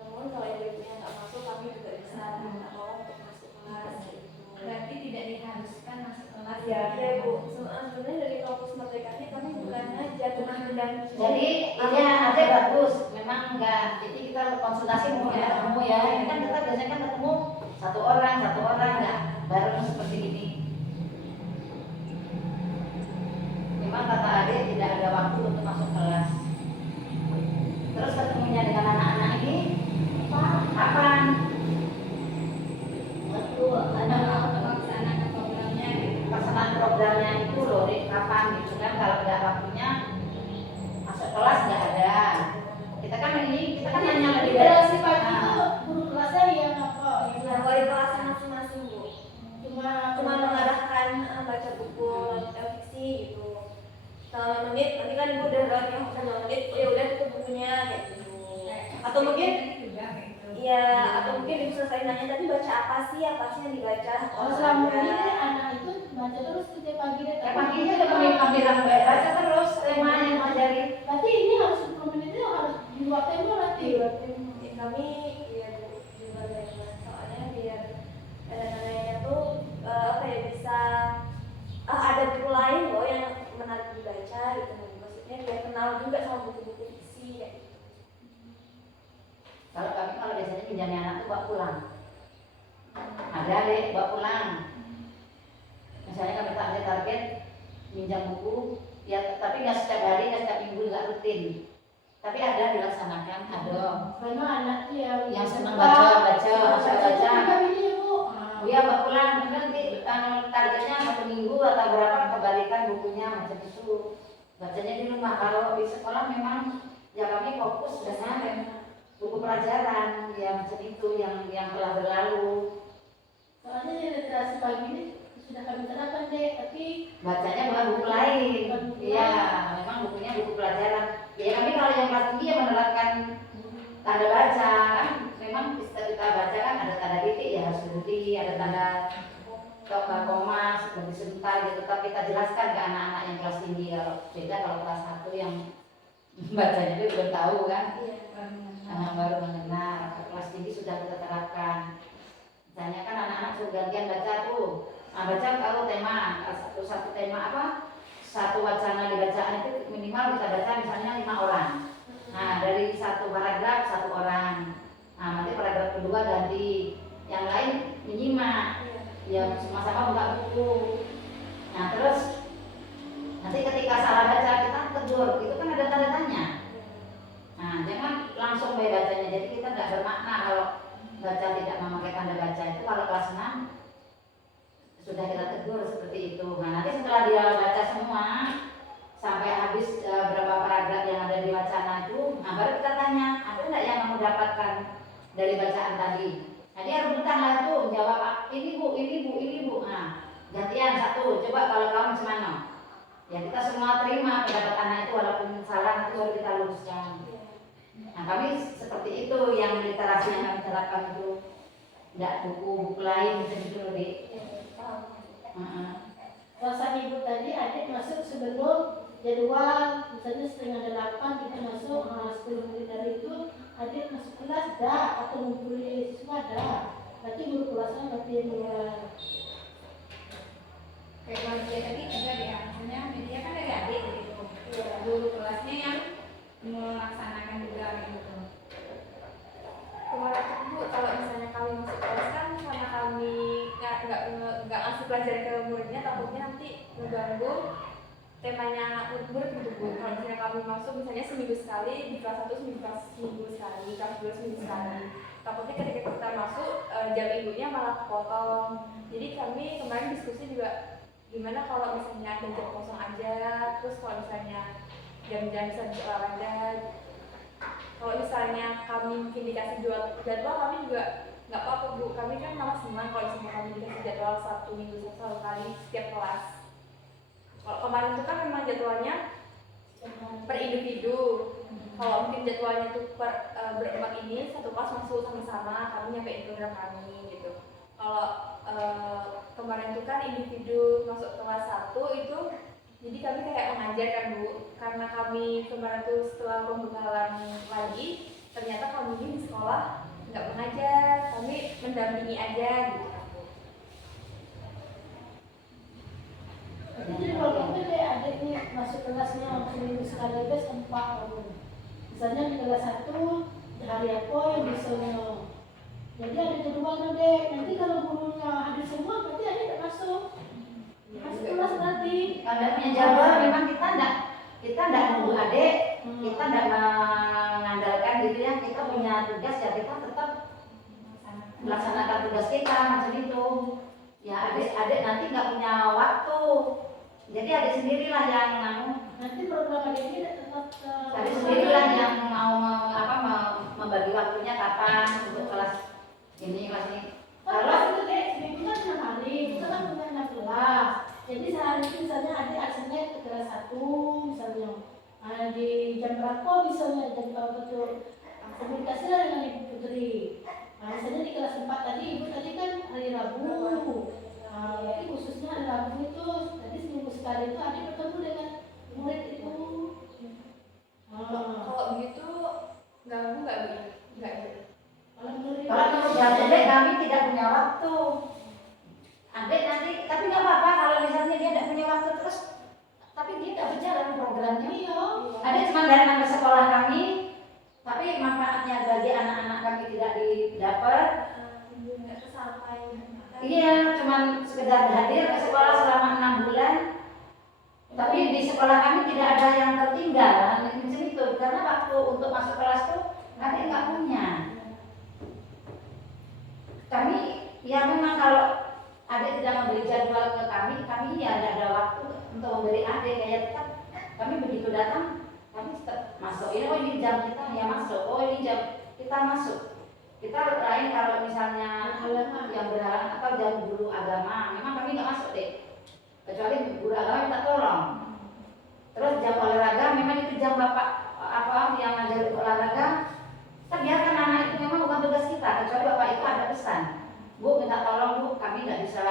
Namun kalau ibu-ibunya nggak masuk, kami juga bisa minta tolong untuk masuk kelas gitu. Berarti tidak diharuskan masuk kelas Ya, iya Bu. Sebenarnya dari kampus Merdeka ini kami bukan ngajar, cuma mendampingi. Jadi ini ada bagus, memang enggak. Jadi kita konsultasi mau ya ketemu ya. Ini kan kita biasanya kan ketemu satu orang enggak bareng seperti ini. Memang kata adik tidak ada waktu untuk masuk kelas. Terus ketemunya dengan anak-anak ini kapan? Waktu ada melaksanakan programnya gitu. Pelaksanaan programnya itu loh, Rik, kapan gitu kan? Kalau nggak waktunya masuk kelas nggak ada. Kita kan nanya lebih Interaksi pagi Nah, itu guru kelasnya yang apa? Ya, wali kelasnya masing-masing Bu. Cuma mengarahkan baca buku fiksi gitu. Selama menit, nanti kan ibu udah lewat yang 5 menit, oh ya udah tutup bukunya kayak gitu. Atau mungkin juga kayak gitu. Iya, atau mungkin ibu selesai nanya tadi baca apa sih yang dibaca? Kalau selama ini anak itu baca terus setiap pagi deh. ya paginya udah kami bilang baca terus tema yang mengajari. Berarti ini harus 10 menit itu harus di luar tema berarti. Kami ya Bu, di luar dari kelas. Soalnya biar anak-anaknya tuh apa ya bisa ada buku lain loh yang menarik dibaca gitu. Maksudnya biar kenal juga sama buku-buku fiksi kayak gitu. Kalau biasanya pinjamnya anak tuh bawa pulang. Ada deh bawa pulang. Misalnya kami tak ada target pinjam buku, ya tapi nggak setiap hari, nggak setiap minggu, nggak rutin. Tapi ada dilaksanakan, ada. Karena anak tuh Yang senang baca. Juga ini Bu. Dia bawa pulang, nanti targetnya 1 minggu atau berapa kembalikan bukunya macam itu. Bacanya di rumah. Kalau di sekolah memang ya kami fokus dengan buku pelajaran ya macam itu yang telah berlalu. Soalnya di literasi pagi ini sudah kami terapkan deh, tapi Bacanya bukan buku lain. Iya, memang bukunya buku pelajaran. Ya kami kalau yang kelas tinggi ya menerapkan tanda baca kan memang bisa kita baca kan ada tanda titik ya harus berhenti, ada tanda koma lebih sebentar gitu, tapi kita jelaskan ke anak-anak yang kelas tinggi. Kalau beda kalau kelas 1 yang bacanya itu belum tahu kan, anak baru mengenal. Kelas tinggi sudah kita terapkan. Misalnya kan anak-anak sudah gantian baca tuh, baca tahu tema, satu tema apa, satu wacana di bacaan itu minimal kita baca misalnya 5 orang. Nah dari satu paragraf 1 orang, nah nanti paragraf kedua ganti, yang lain menyimak, ya sama-sama buka buku. Nah terus nanti ketika salah baca kita tegur, itu kan ada tanda tanya. Nah jangan langsung baik bacanya, jadi kita nggak bermakna kalau baca tidak memakai tanda baca. Itu kalau kelas 6 sudah kita tegur seperti itu. Nah nanti setelah dia baca semua sampai habis berapa paragraf yang ada di wacana itu, nah baru kita tanya, ada nggak yang kamu dapatkan dari bacaan tadi? Nah dia rebutan lah tuh jawab, ini bu, ini bu, ini bu. Nah gantian satu, coba kalau kamu gimana? Ya kita semua terima pendapat anak itu walaupun salah, nanti baru kita luruskan. Nah kami seperti itu yang literasi yang kami terapkan itu, tidak buku lain gitu loh Dik. Perasaan ibu tadi adik masuk sebelum jadwal, misalnya 7:30 kita masuk, 10 menit dari itu adik masuk kelas dah atau ngumpulin siswa dah. Berarti guru kelasnya berarti mulai. Kayak manusia tadi juga ya, misalnya media kan dari adik gitu, guru kelasnya yang melaksanakan juga gitu. Kemarin itu Bu, kalau misalnya kami masuk kelas kan karena kami nggak ngasih pelajaran ke muridnya, takutnya nanti mengganggu temanya murid gitu Bu. Kalau misalnya kami masuk misalnya seminggu sekali di kelas 1, seminggu sekali, kelas 2 seminggu sekali, takutnya ketika kita masuk jam ibunya malah kepotong. Jadi kami kemarin diskusi juga gimana kalau misalnya ada jam kosong aja, terus kalau misalnya jam-jam bisa olahraga. Kalau misalnya kami mungkin dikasih jadwal, kami juga nggak apa-apa Bu, kami kan malah senang kalau misalnya kami dikasih jadwal 1 minggu 1 kali setiap kelas. Kalau kemarin itu kan memang jadwalnya per individu. Kalau mungkin jadwalnya itu berempat ini, 1 kelas masuk sama-sama, kami nyampein program kami gitu. Kalau kemarin itu kan individu masuk kelas 1 itu, jadi kami kayak mengajar kan Bu, karena kami kemarin tuh setelah pembekalan lagi, ternyata kami di sekolah nggak mengajar, kami mendampingi aja gitu kan Bu. Jadi kalau kamu deh adik nih masuk kelasnya seminggu sekali aja 4 tahun. Misalnya di kelas 1 hari apa yang misalnya. Jadi ada jadwalnya deh. Nanti kalau gurunya hadir semua berarti adik tidak masuk. Masuk kelas berarti. Ada punya jadwal, memang kita enggak nunggu adik, kita enggak mengandalkan gitu ya. Kita punya tugas ya, kita tetap melaksanakan tugas kita macam itu. Ya adik nanti nggak punya waktu, jadi adik sendirilah yang Nanti program adik ini tetap adik sendirilah yang mau membagi waktunya kapan untuk kelas ini kelas ini. Kalau itu deh seminggu kan 6 hari, kita kan punya 6 kelas. Jadi sehari itu misalnya adik absennya ke kelas 1 misalnya. Di jam berapa misalnya jam betul komunikasi lah dengan Ibu Putri. Misalnya di kelas 4 tadi, Ibu tadi kan hari Rabu. Jadi khususnya hari Rabu itu, tadi seminggu sekali itu adik bertemu dengan murid itu. Kalau begitu ganggu nggak Bu? Nggak ya? Kalau menurut adik kami tidak punya waktu. Adik nanti, tapi nggak apa-apa kalau misalnya dia tidak punya waktu terus, tapi dia tidak berjalan programnya. Adik cuma datang ke sekolah kami, tapi manfaatnya bagi anak-anak kami tidak didapat. Nggak kesampaian. Iya, cuma sekedar hadir ke sekolah selama 6 bulan. Tapi di sekolah kami tidak ada yang tertinggal, macam itu. Karena waktu untuk masuk kelas tuh kami nggak punya. Kami ya memang kalau adik tidak memberi jadwal ke kami ya tidak ada waktu untuk memberi adik. Kayak tetap kami begitu datang, kami tetap masuk. Ini jam kita ya masuk. Oh ini jam kita masuk. Kita lain kalau misalnya yang berhalangan atau jam guru agama, memang kami nggak masuk deh. Kecuali guru agama minta tolong. Terus jam olahraga, memang itu jam bapak yang ngajar olahraga. Kita biarkan anak itu memang bukan tugas kita. Kecuali bapak itu ada pesan, Bu minta tolong Bu, kami nggak bisa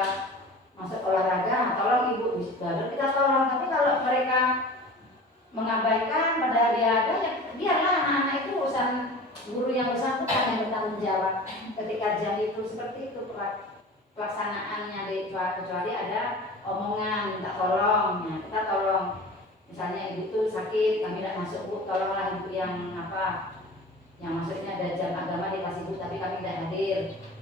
masuk olahraga, tolong ibu baru kita tolong. Tapi kalau mereka mengabaikan pada hari ada, ya biarlah anak-anak itu urusan guru yang bersangkutan yang bertanggung jawab ketika jam itu. Seperti itu pelaksanaannya, kecuali ada omongan minta tolong, ya kita tolong. Misalnya ibu tuh sakit, kami tidak masuk bu, tolonglah ibu yang apa, yang maksudnya ada jam agama dikasih bu, tapi kami tidak hadir,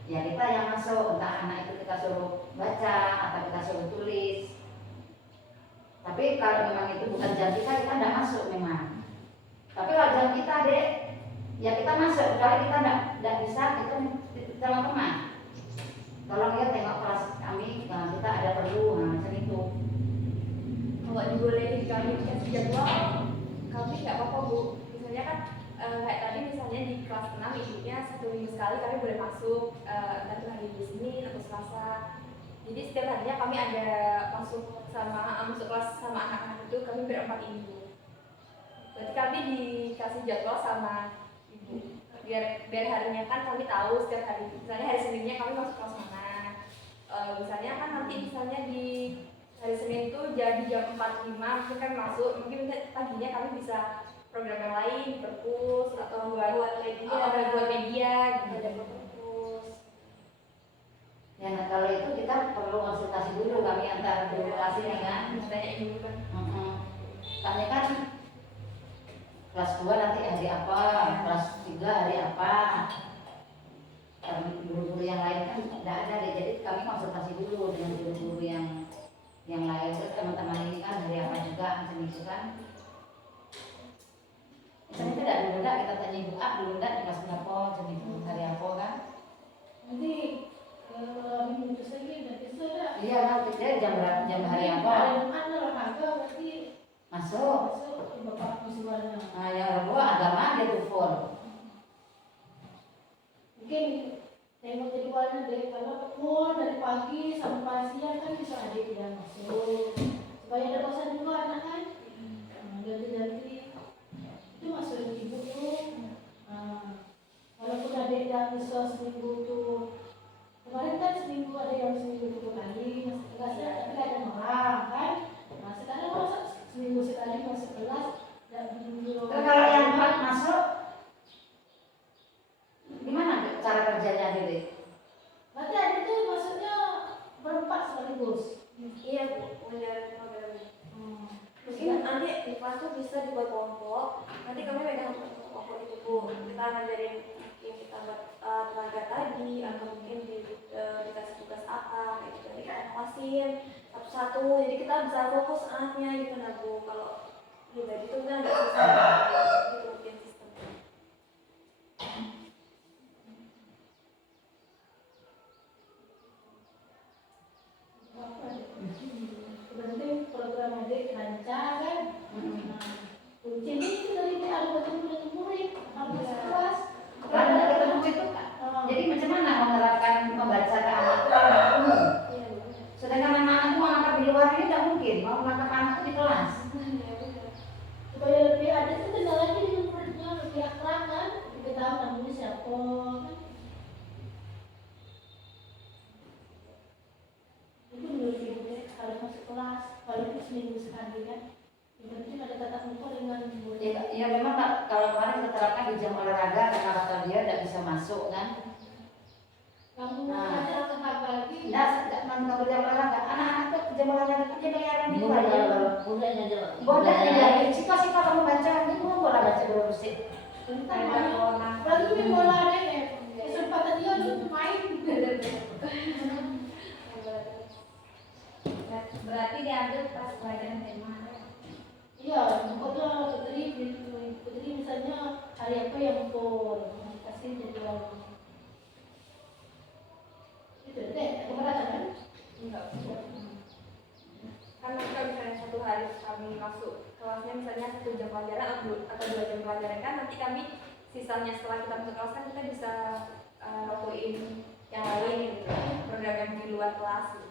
ya kita yang masuk. Entah anak itu kita suruh baca atau kita suruh tulis. Tapi kalau memang itu bukan jam kita tidak masuk memang. Tapi kalau jam kita dek, ya kita masuk. Kalau kita tidak bisa, kita teman-teman tolong ya tengok kelas kami, nah, kita ada perlu, nah, macam itu. Kalau dibolehin kami dikasih jadwal, kami nggak apa-apa bu. Misalnya kan kayak tadi misalnya di kelas 6 ibunya 1 minggu sekali kami boleh masuk, entah itu hari Senin atau Selasa. Jadi setiap harinya kami ada masuk kelas sama anak-anak itu, kami berempat ibu. Berarti kami dikasih jadwal sama ibu. Biar harinya kan kami tahu setiap hari. Misalnya hari Seninnya kami masuk kelas mana. Misalnya kan nanti misalnya di hari Senin itu jadi jam 4.05 mungkin kan masuk, mungkin paginya kami bisa program yang lain di perpus atau buat media gitu, ada perpus. Ya nah, kalau itu kita perlu konsultasi dulu kami antar dulu kasih nih kan. Tanya ibu kan. Tanya kan kelas 2 nanti hari apa, kelas 3 hari apa. Guru-guru yang lain kan tidak ada deh, jadi kami konsultasi dulu dengan guru-guru yang lain. Terus teman-teman ini kan hari apa juga macam itu kan. Misalnya tidak dulu tidak kita tanya ibu dulu tidak di kelas berapa macam itu hari apa kan. Nanti minggu itu lagi udah bisa dah. Iya kan kita jam hari apa Ada olahraga berarti masuk. bapak musimannya. Nah yang kedua agama dia tuh full. Mungkin tengok jadwalnya deh, kalau full dari pagi sampai siang kan bisa adik yang masuk supaya ada kosan juga anak kan. Ganti-ganti itu masuk ibu tuh. Walaupun adik yang bisa seminggu tuh, kemarin kan seminggu ada yang seminggu 2 kali masuk kelas, tapi ada orang kan. Nah sekarang masa seminggu sekali masuk kelas dan Terus kalau yang 4 masuk gimana cara kerjanya Dede? berarti adik tuh maksudnya berempat sekaligus. Iya bu, menjalani programnya. Mungkin nanti di kelas tuh bisa dibuat kelompok. Nanti kami megang kelompok itu bu. Kita ngajarin mungkin kita buat tenaga tadi atau mungkin dikasih tugas apa kayak gitu. Nanti kita ngawasin satu-satu. Jadi kita bisa fokus anaknya gitu nah bu. Kalau pribadi itu kan nggak susah gitu mungkin sistemnya. Berarti program adik lancar kan? Kunci ini dari ada ketemu dengan murid, harus kelas. Kalau ada ketemu itu Kak, jadi macam mana menerapkan membaca ke anak itu anak umum? Iya bu. Sedangkan anak-anak itu anak di luar ini tidak mungkin mau menangkap anak itu di kelas. Supaya lebih ada tuh kendalanya dengan muridnya, lebih akrab kan? Kita tahu namanya siapa kan? Itu menurut ibu deh, kalau masuk kelas, kalau itu seminggu sekali kan? Yang penting ada tatap muka dengan murid. Ya memang Kak, kalau kemarin kita terapkan di jam olahraga karena kata dia tidak bisa masuk kan. Kamu ada olahraga lagi? Tidak mau jam olahraga. Anak-anak tuh jam olahraga itu jadi keliaran di luar ya. Budanya aja. Bodoh ya. Sika kamu baca ini kamu boleh baca berapa sih? Bentar, lalu main bola deh. Kesempatan dia untuk main. Berarti diambil pas pelajaran tema. Iya, pokoknya putri misalnya hari apa yang full, kasih jadwal. Itu deh, keberatan kan? Enggak. Kan kalau misalnya 1 hari kami masuk kelasnya misalnya 1 jam pelajaran atau 2 jam pelajaran kan nanti kami sisanya setelah kita masuk kelas kan kita bisa lakuin yang lain gitu, program yang di luar kelas gitu.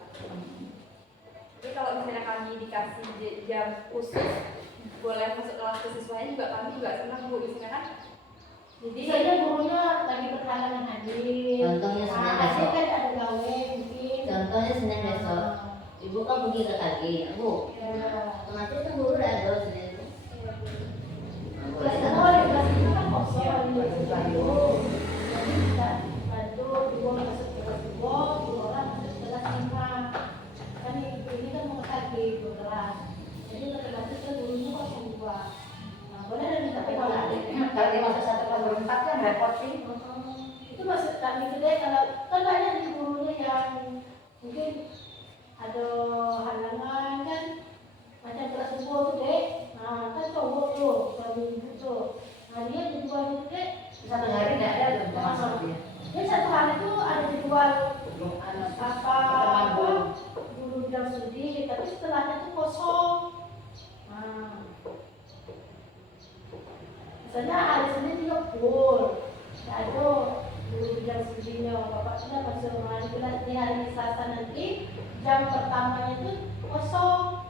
Tapi kalau misalnya kami dikasih jam khusus boleh masuk kelas ke siswanya juga kami juga senang bu, misalnya kan. Jadi Misalnya gurunya lagi berhalangan hadir. Contohnya Senin Hasil besok. kan ada gawe mungkin. Contohnya Senin besok. Ibu kan pergi ke kaki, Bu. Otomatis kan guru udah ada Senin itu. Kelas semua di kelas itu kan kosong di kelas itu. Jadi kita bantu dua masuk ke kelas dua orang masuk ke kelas 5. Kan ini kan mau kaki dua kelas. Jadi otomatis kan gurunya kosong dua. Nah, boleh ada minta penolakan. Kalau dia masuk 1 kelas berempat kan repot sih. Itu maksud kami gede kalau kan banyak di gurunya yang mungkin ada halangan kan macam kelas 10 tuh dek, nah kan cowok tuh suami ibu tuh, nah dia jadwal itu dek Satu hari tidak ada tuh masuk dia. dia satu hari tuh ada jadwal apa Guru. guru bilang studi tapi setelahnya tuh kosong. Nah misalnya hari Senin juga full, ya ada guru bilang studinya bapak sudah masuk hari kelas di hari Selasa nanti jam pertamanya itu kosong.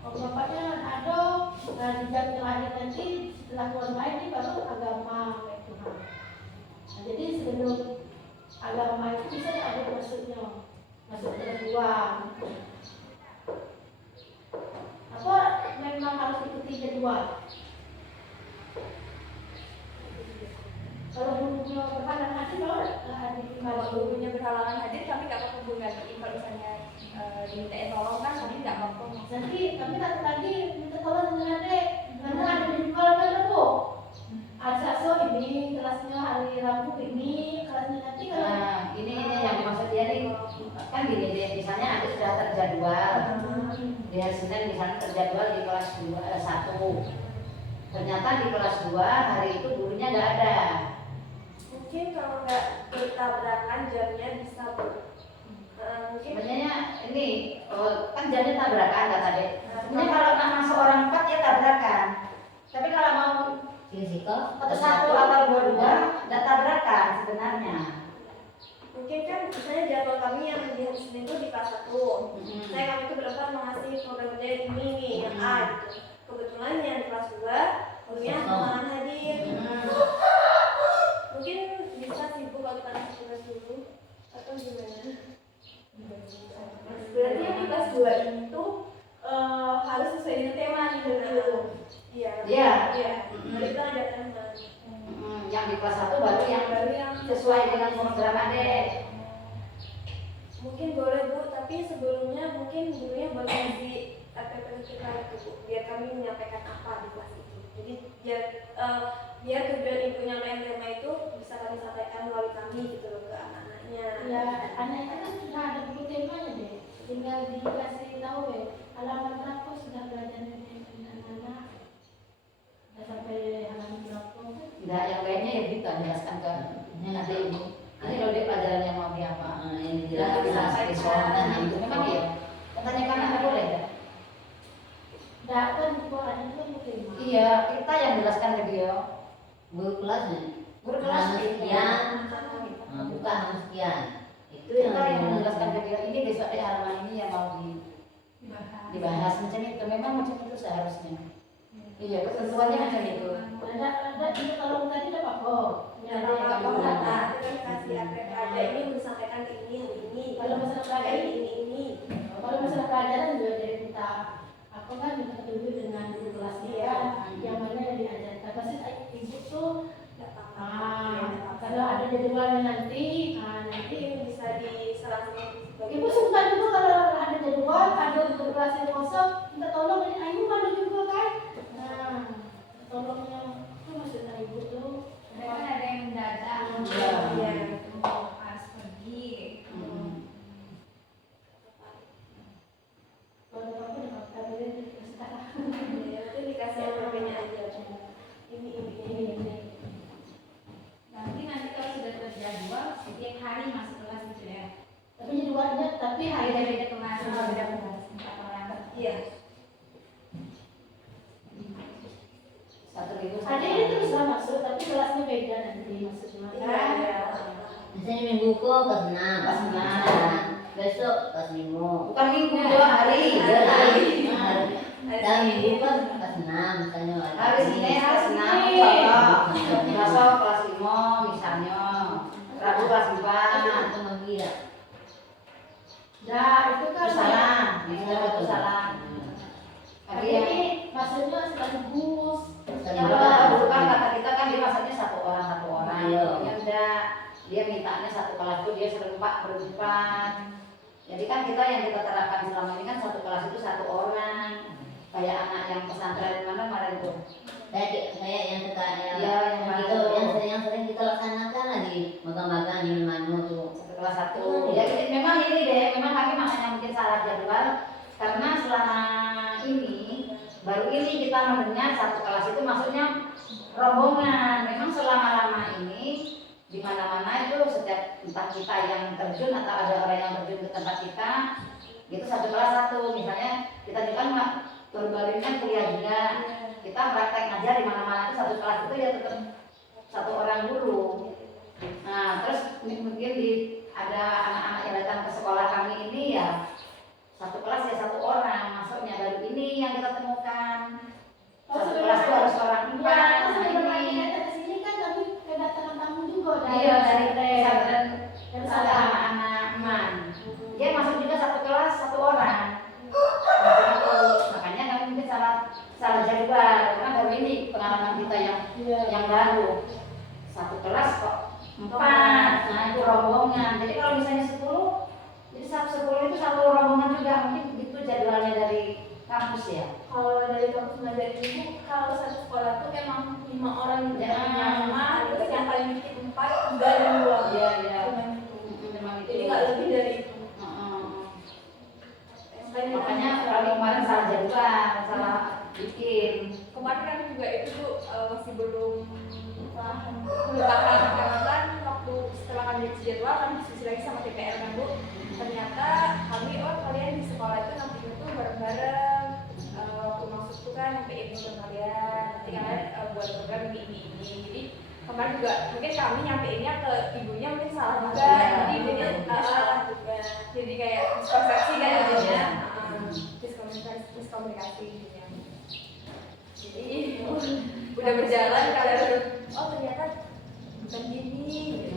Kalau bapaknya ada, nah di jam terakhir nanti setelah keluar main ini baru agama kayak Tuhan. Nah, jadi sebelum agama itu bisa ada maksudnya, masuk ke luar. Apa memang harus ikuti jadwal? Kalau gurunya berhalangan hadir, Kalau gurunya berhalangan hadir, kami nggak apa-apa Bu gantiin. Kalau misalnya dimintain tolong kan kami nggak apa-apa. nanti kami lagi minta tolong dengan adik, karena ada jadwal kan Bu. Hari Selasa ini kelasnya, hari Rabu ini kelasnya nanti kalau Nah, ini yang dimaksud dia nih kan gini deh, misalnya ada sudah terjadwal di hari Senin misalnya terjadwal di kelas 1. Ternyata di kelas 2 hari itu gurunya nggak ada. Mungkin kalau nggak bertabrakan jamnya bisa mungkin Sebenarnya ini kan jamnya tabrakan kata deh. Sebenarnya kalau masuk orang 4 ya tabrakan. Tapi kalau mau Fisika atau 1 atau 2 nggak tabrakan sebenarnya. mungkin kan misalnya jadwal kami yang di hari Senin itu di kelas 1. Saya kami itu berempat mengasih program kerja ini nih yang A gitu. Kebetulan yang di kelas 2 gurunya halangan hadir. Mungkin bisa sibuk kalau kita kasih tugas dulu atau gimana? Berarti yang di kelas 2 itu harus sesuai dengan tema nih dulu. Iya. Iya. Iya. Jadi kita ada tema. Yang di kelas 1 baru yang sesuai dengan program adek. Mungkin boleh Bu, tapi sebelumnya mungkin gurunya boleh ngasih APP kita itu Bu, biar kami menyampaikan apa di kelas itu. Jadi biar tujuan ibu nyampein tema itu bisa kami sampaikan melalui kami gitu loh ke anak-anaknya. ya anak itu kan sudah ada buku temanya deh, tinggal dikasih tahu ya halaman berapa sudah belajar dengan anak-anak, sudah sampai halaman berapa. Enggak, yang lainnya ya kita jelaskan ke nanti ibu. Ini loh deh pelajaran yang mau di apa? yang Jelaskan dijelaskan bisa soalnya itu memang iya. Katanya kan ada boleh ya? Enggak kan buku ada itu buku tema. Iya, kita yang jelaskan ke dia. guru kelasnya Guru kelas sekian, bukan sekian. Itu yang kita yang menjelaskan ke dia. Ini besok deh halaman ini yang mau dibahas macam itu. Memang macam itu seharusnya. Iya, ketentuannya macam itu. Ada ini kalau tadi ada apa? Ya, ada apa-apa, kita kasih APP ada ini untuk disampaikan ke ini, hari ini. Kalau masalah pelajaran ini. Kalau masalah pelajaran juga dari kita apa kan minta petunjuk dengan guru kelasnya kan, yang mana yang diajarkan pasti ibu tuh Nggak apa-apa. kalau ada jadwalnya nanti, nanti Bisa diselang-seling. ibu suka juga kalau ada jadwal, ada guru kelas yang kosong, minta tolong ini ibu malu juga kan, nah tolongnya itu maksudnya ibu tuh. Mereka ada yang mendadak. Iya. Harus pergi. Kalau ada apa-apa udah apa sekarang. Ya, nanti dikasih APP-nya aja. Ini. Nanti kalau sudah terjadwal setiap hari masuk kelas gitu ya. Tapi jadwalnya tapi hari Beda-beda kelas, beda kelas, 4 orang. Iya. 1 minggu. ada ini teruslah masuk tapi kelasnya beda nanti maksudnya kan. Iya. Misalnya minggu ke kelas 6, Kelas 6. besok kelas 5. Bukan minggu, 2 hari. Dan minggu kan kelas 6 misalnya. Hari Senin kelas 6, Selasa kelas 5 misalnya. Rabu kelas 4. Itu lagi ya. Nah itu kan Misalnya, bisa satu salah. Tapi Tapi yang ini maksudnya sekaligus. kalau dulu kan kata kita kan dia masaknya satu orang. Iya. Ya udah dia mintanya satu kelas itu dia serempak berempat. Jadi kan kita yang kita terapkan selama ini kan satu kelas itu satu orang. Kayak anak yang pesantren mana kemarin tuh. Kayak yang kita Iya, yang sering kita laksanakan lagi magang-magang di Manu tuh. Satu kelas satu. Ya memang ini deh, memang kami makanya mungkin salah jadwal karena selama ini baru ini kita mendengar satu kelas itu maksudnya rombongan. Memang selama-lama ini di mana-mana itu setiap entah kita yang terjun atau ada orang yang terjun ke tempat kita itu satu kelas satu. Misalnya kita juga kan baru-baru ini kan kuliah juga, kita praktek ngajar di mana-mana itu satu kelas itu ya tetap satu orang dulu. Nah terus mungkin ada anak-anak yang datang ke sekolah kami ini ya satu kelas ya satu orang, maksudnya baru ini yang kita temukan satu kelas itu harus orang Ya, empat. kita Nah sebelum ini datang ke sini kan kami kedatangan tamu juga iya dari pesantren dari ada sana. anak-anak eman, dia masuk juga satu kelas satu orang. Makanya kami mungkin salah jadwal karena baru ini pengalaman kita yang baru satu kelas kok empat. Nah itu rombongan. Jadi kalau misalnya 10 jadi 10 itu satu rombongan juga, mungkin itu jadwalnya dari kampus ya. Kalau dari kampus mengajar ini kalau satu sekolah tuh emang 5 orang gitu Ya. yang lama, terus yang paling dikit 4, 3 dan 2. Iya iya. Cuman itu. Memang itu. Jadi nggak lebih dari itu. Makanya kami kemarin salah jadwal, salah bikin. Kemarin kami juga itu tuh masih belum paham karena kan waktu setelah kami jadwal kami diskusi lagi sama TPR kan Bu, ternyata kami kalian di sekolah itu nantinya tuh bareng-bareng waktu masuk tuh kan nyampein ke kalian nanti kalian buat program ini jadi kemarin juga mungkin kami nyampeinnya ke ibunya mungkin salah juga jadi ibunya salah juga jadi kayak miskonsepsi kan jadinya miskomunikasi gitu ya. Jadi udah berjalan kalian oh ternyata bukan gini gitu.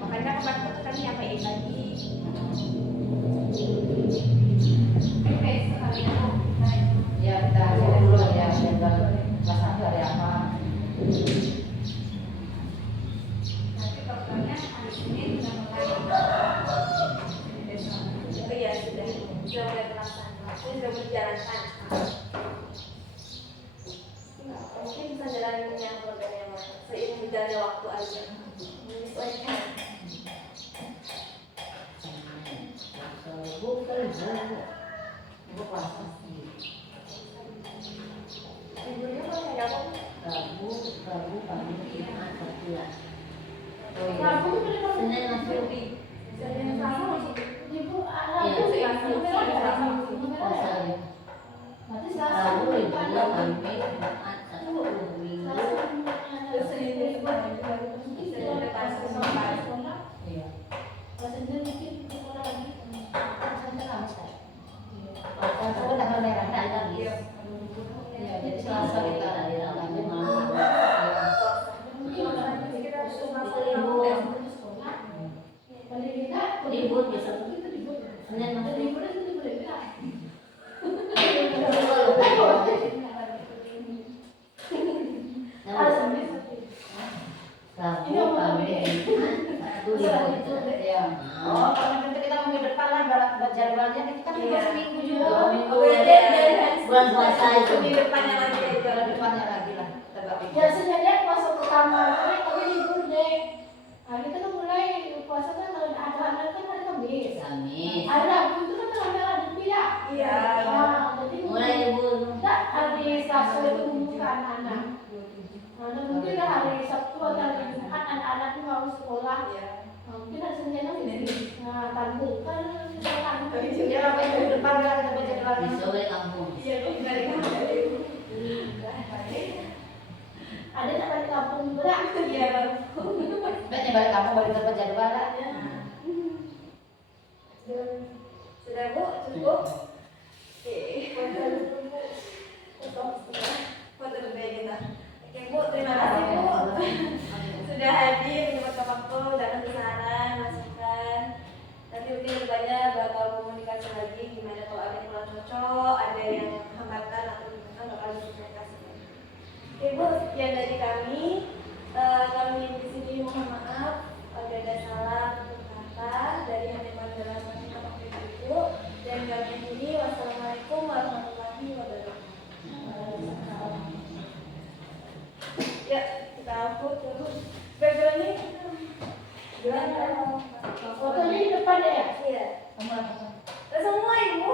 Makanya kemarin tuh kami nyampein lagi. Oke, sekalian Ya kita ajarin dulu ya jadwal kelas 1 hari apa. Nanti programnya hari Senin kita mulai. Oh iya sudah mulai terlaksana, sudah berjalankan. Mungkin bisa jalannya programnya Mas, seiring berjalannya waktu aja. Menyesuaikan. Ibu puasa. liburnya kok kayak apa? Rabu, Kamis, Jumat, Sabtu ya. Oh iya. Rabu tuh bener-bener Senin masuk. Senin sama masuk. Ibu, Iya. Rabu sih bener-bener ada. Puasa ya. Berarti Selasa Rabu, bukan Jumat, Rabu. Kamis, Jumat, Sabtu, Minggu. Selasa bukan Terus Senin itu Sekolah. Senin depan sekolah. Iya. Kalau Senin mungkin sekolah lagi. Sampai Kamis kan? Puasa itu tanggal merah dan Kamis. Iya, jadi Selasa kita Hari Rabu malam. Mungkin orang Kita harus Selasa libur. sekolah. Paling beda, Libur biasa. itu libur. Senin Ada masuk. libur itu libur beda. Ada Senin Sabtu. Rabu, Kamis, Jumat, Sabtu libur. Iya. Oh, kalau nanti kita minggu depan lah jadwalnya kita kan libur seminggu juga. Dua minggu. Oh berarti dari Bulan puasa itu. minggu depannya lagi ya itu. Bulan depannya lagi lah. Kita gak bikin. Biasanya dia puasa pertama, tapi libur deh. Nah, kita kan mulai puasa kan kalau ada anak kan hari Kamis. Kamis. Hari Rabu itu kan tanggal merah dulu ya. Iya. Nah, jadi Mulai libur. enggak hari Sabtu itu membuka anak-anak. Nah, mungkin dah hari Sabtu atau hari Jumat anak-anak itu mau sekolah. Iya. Nah, mungkin hari Senin kan nah, tangguh kan sekolah. Ya, apa minggu depan lah kita baca jadwalnya. Besok balik kampung. Iya, gue dari kamu. Ada tak balik kampung juga lah. Iya. Baiknya balik kamu baru dapat jadwal lah. Sudah Bu, cukup. Oke. Foto dulu ya kita. Oke Bu, terima kasih Bu sudah hadir menyempatkan waktu dan kasih saran, masukan. Nanti mungkin kedepannya bakal komunikasi lagi gimana kalau ada yang kurang dari kami di sini mohon maaf ada salah kata dari hadirin dalam waktu itu, dan kami ini wassalamualaikum warahmatullahi wabarakatuh. Ya, kita upload terus. Background ini Fotonya di depan ya? iya. Kamu apa? Semua ibu.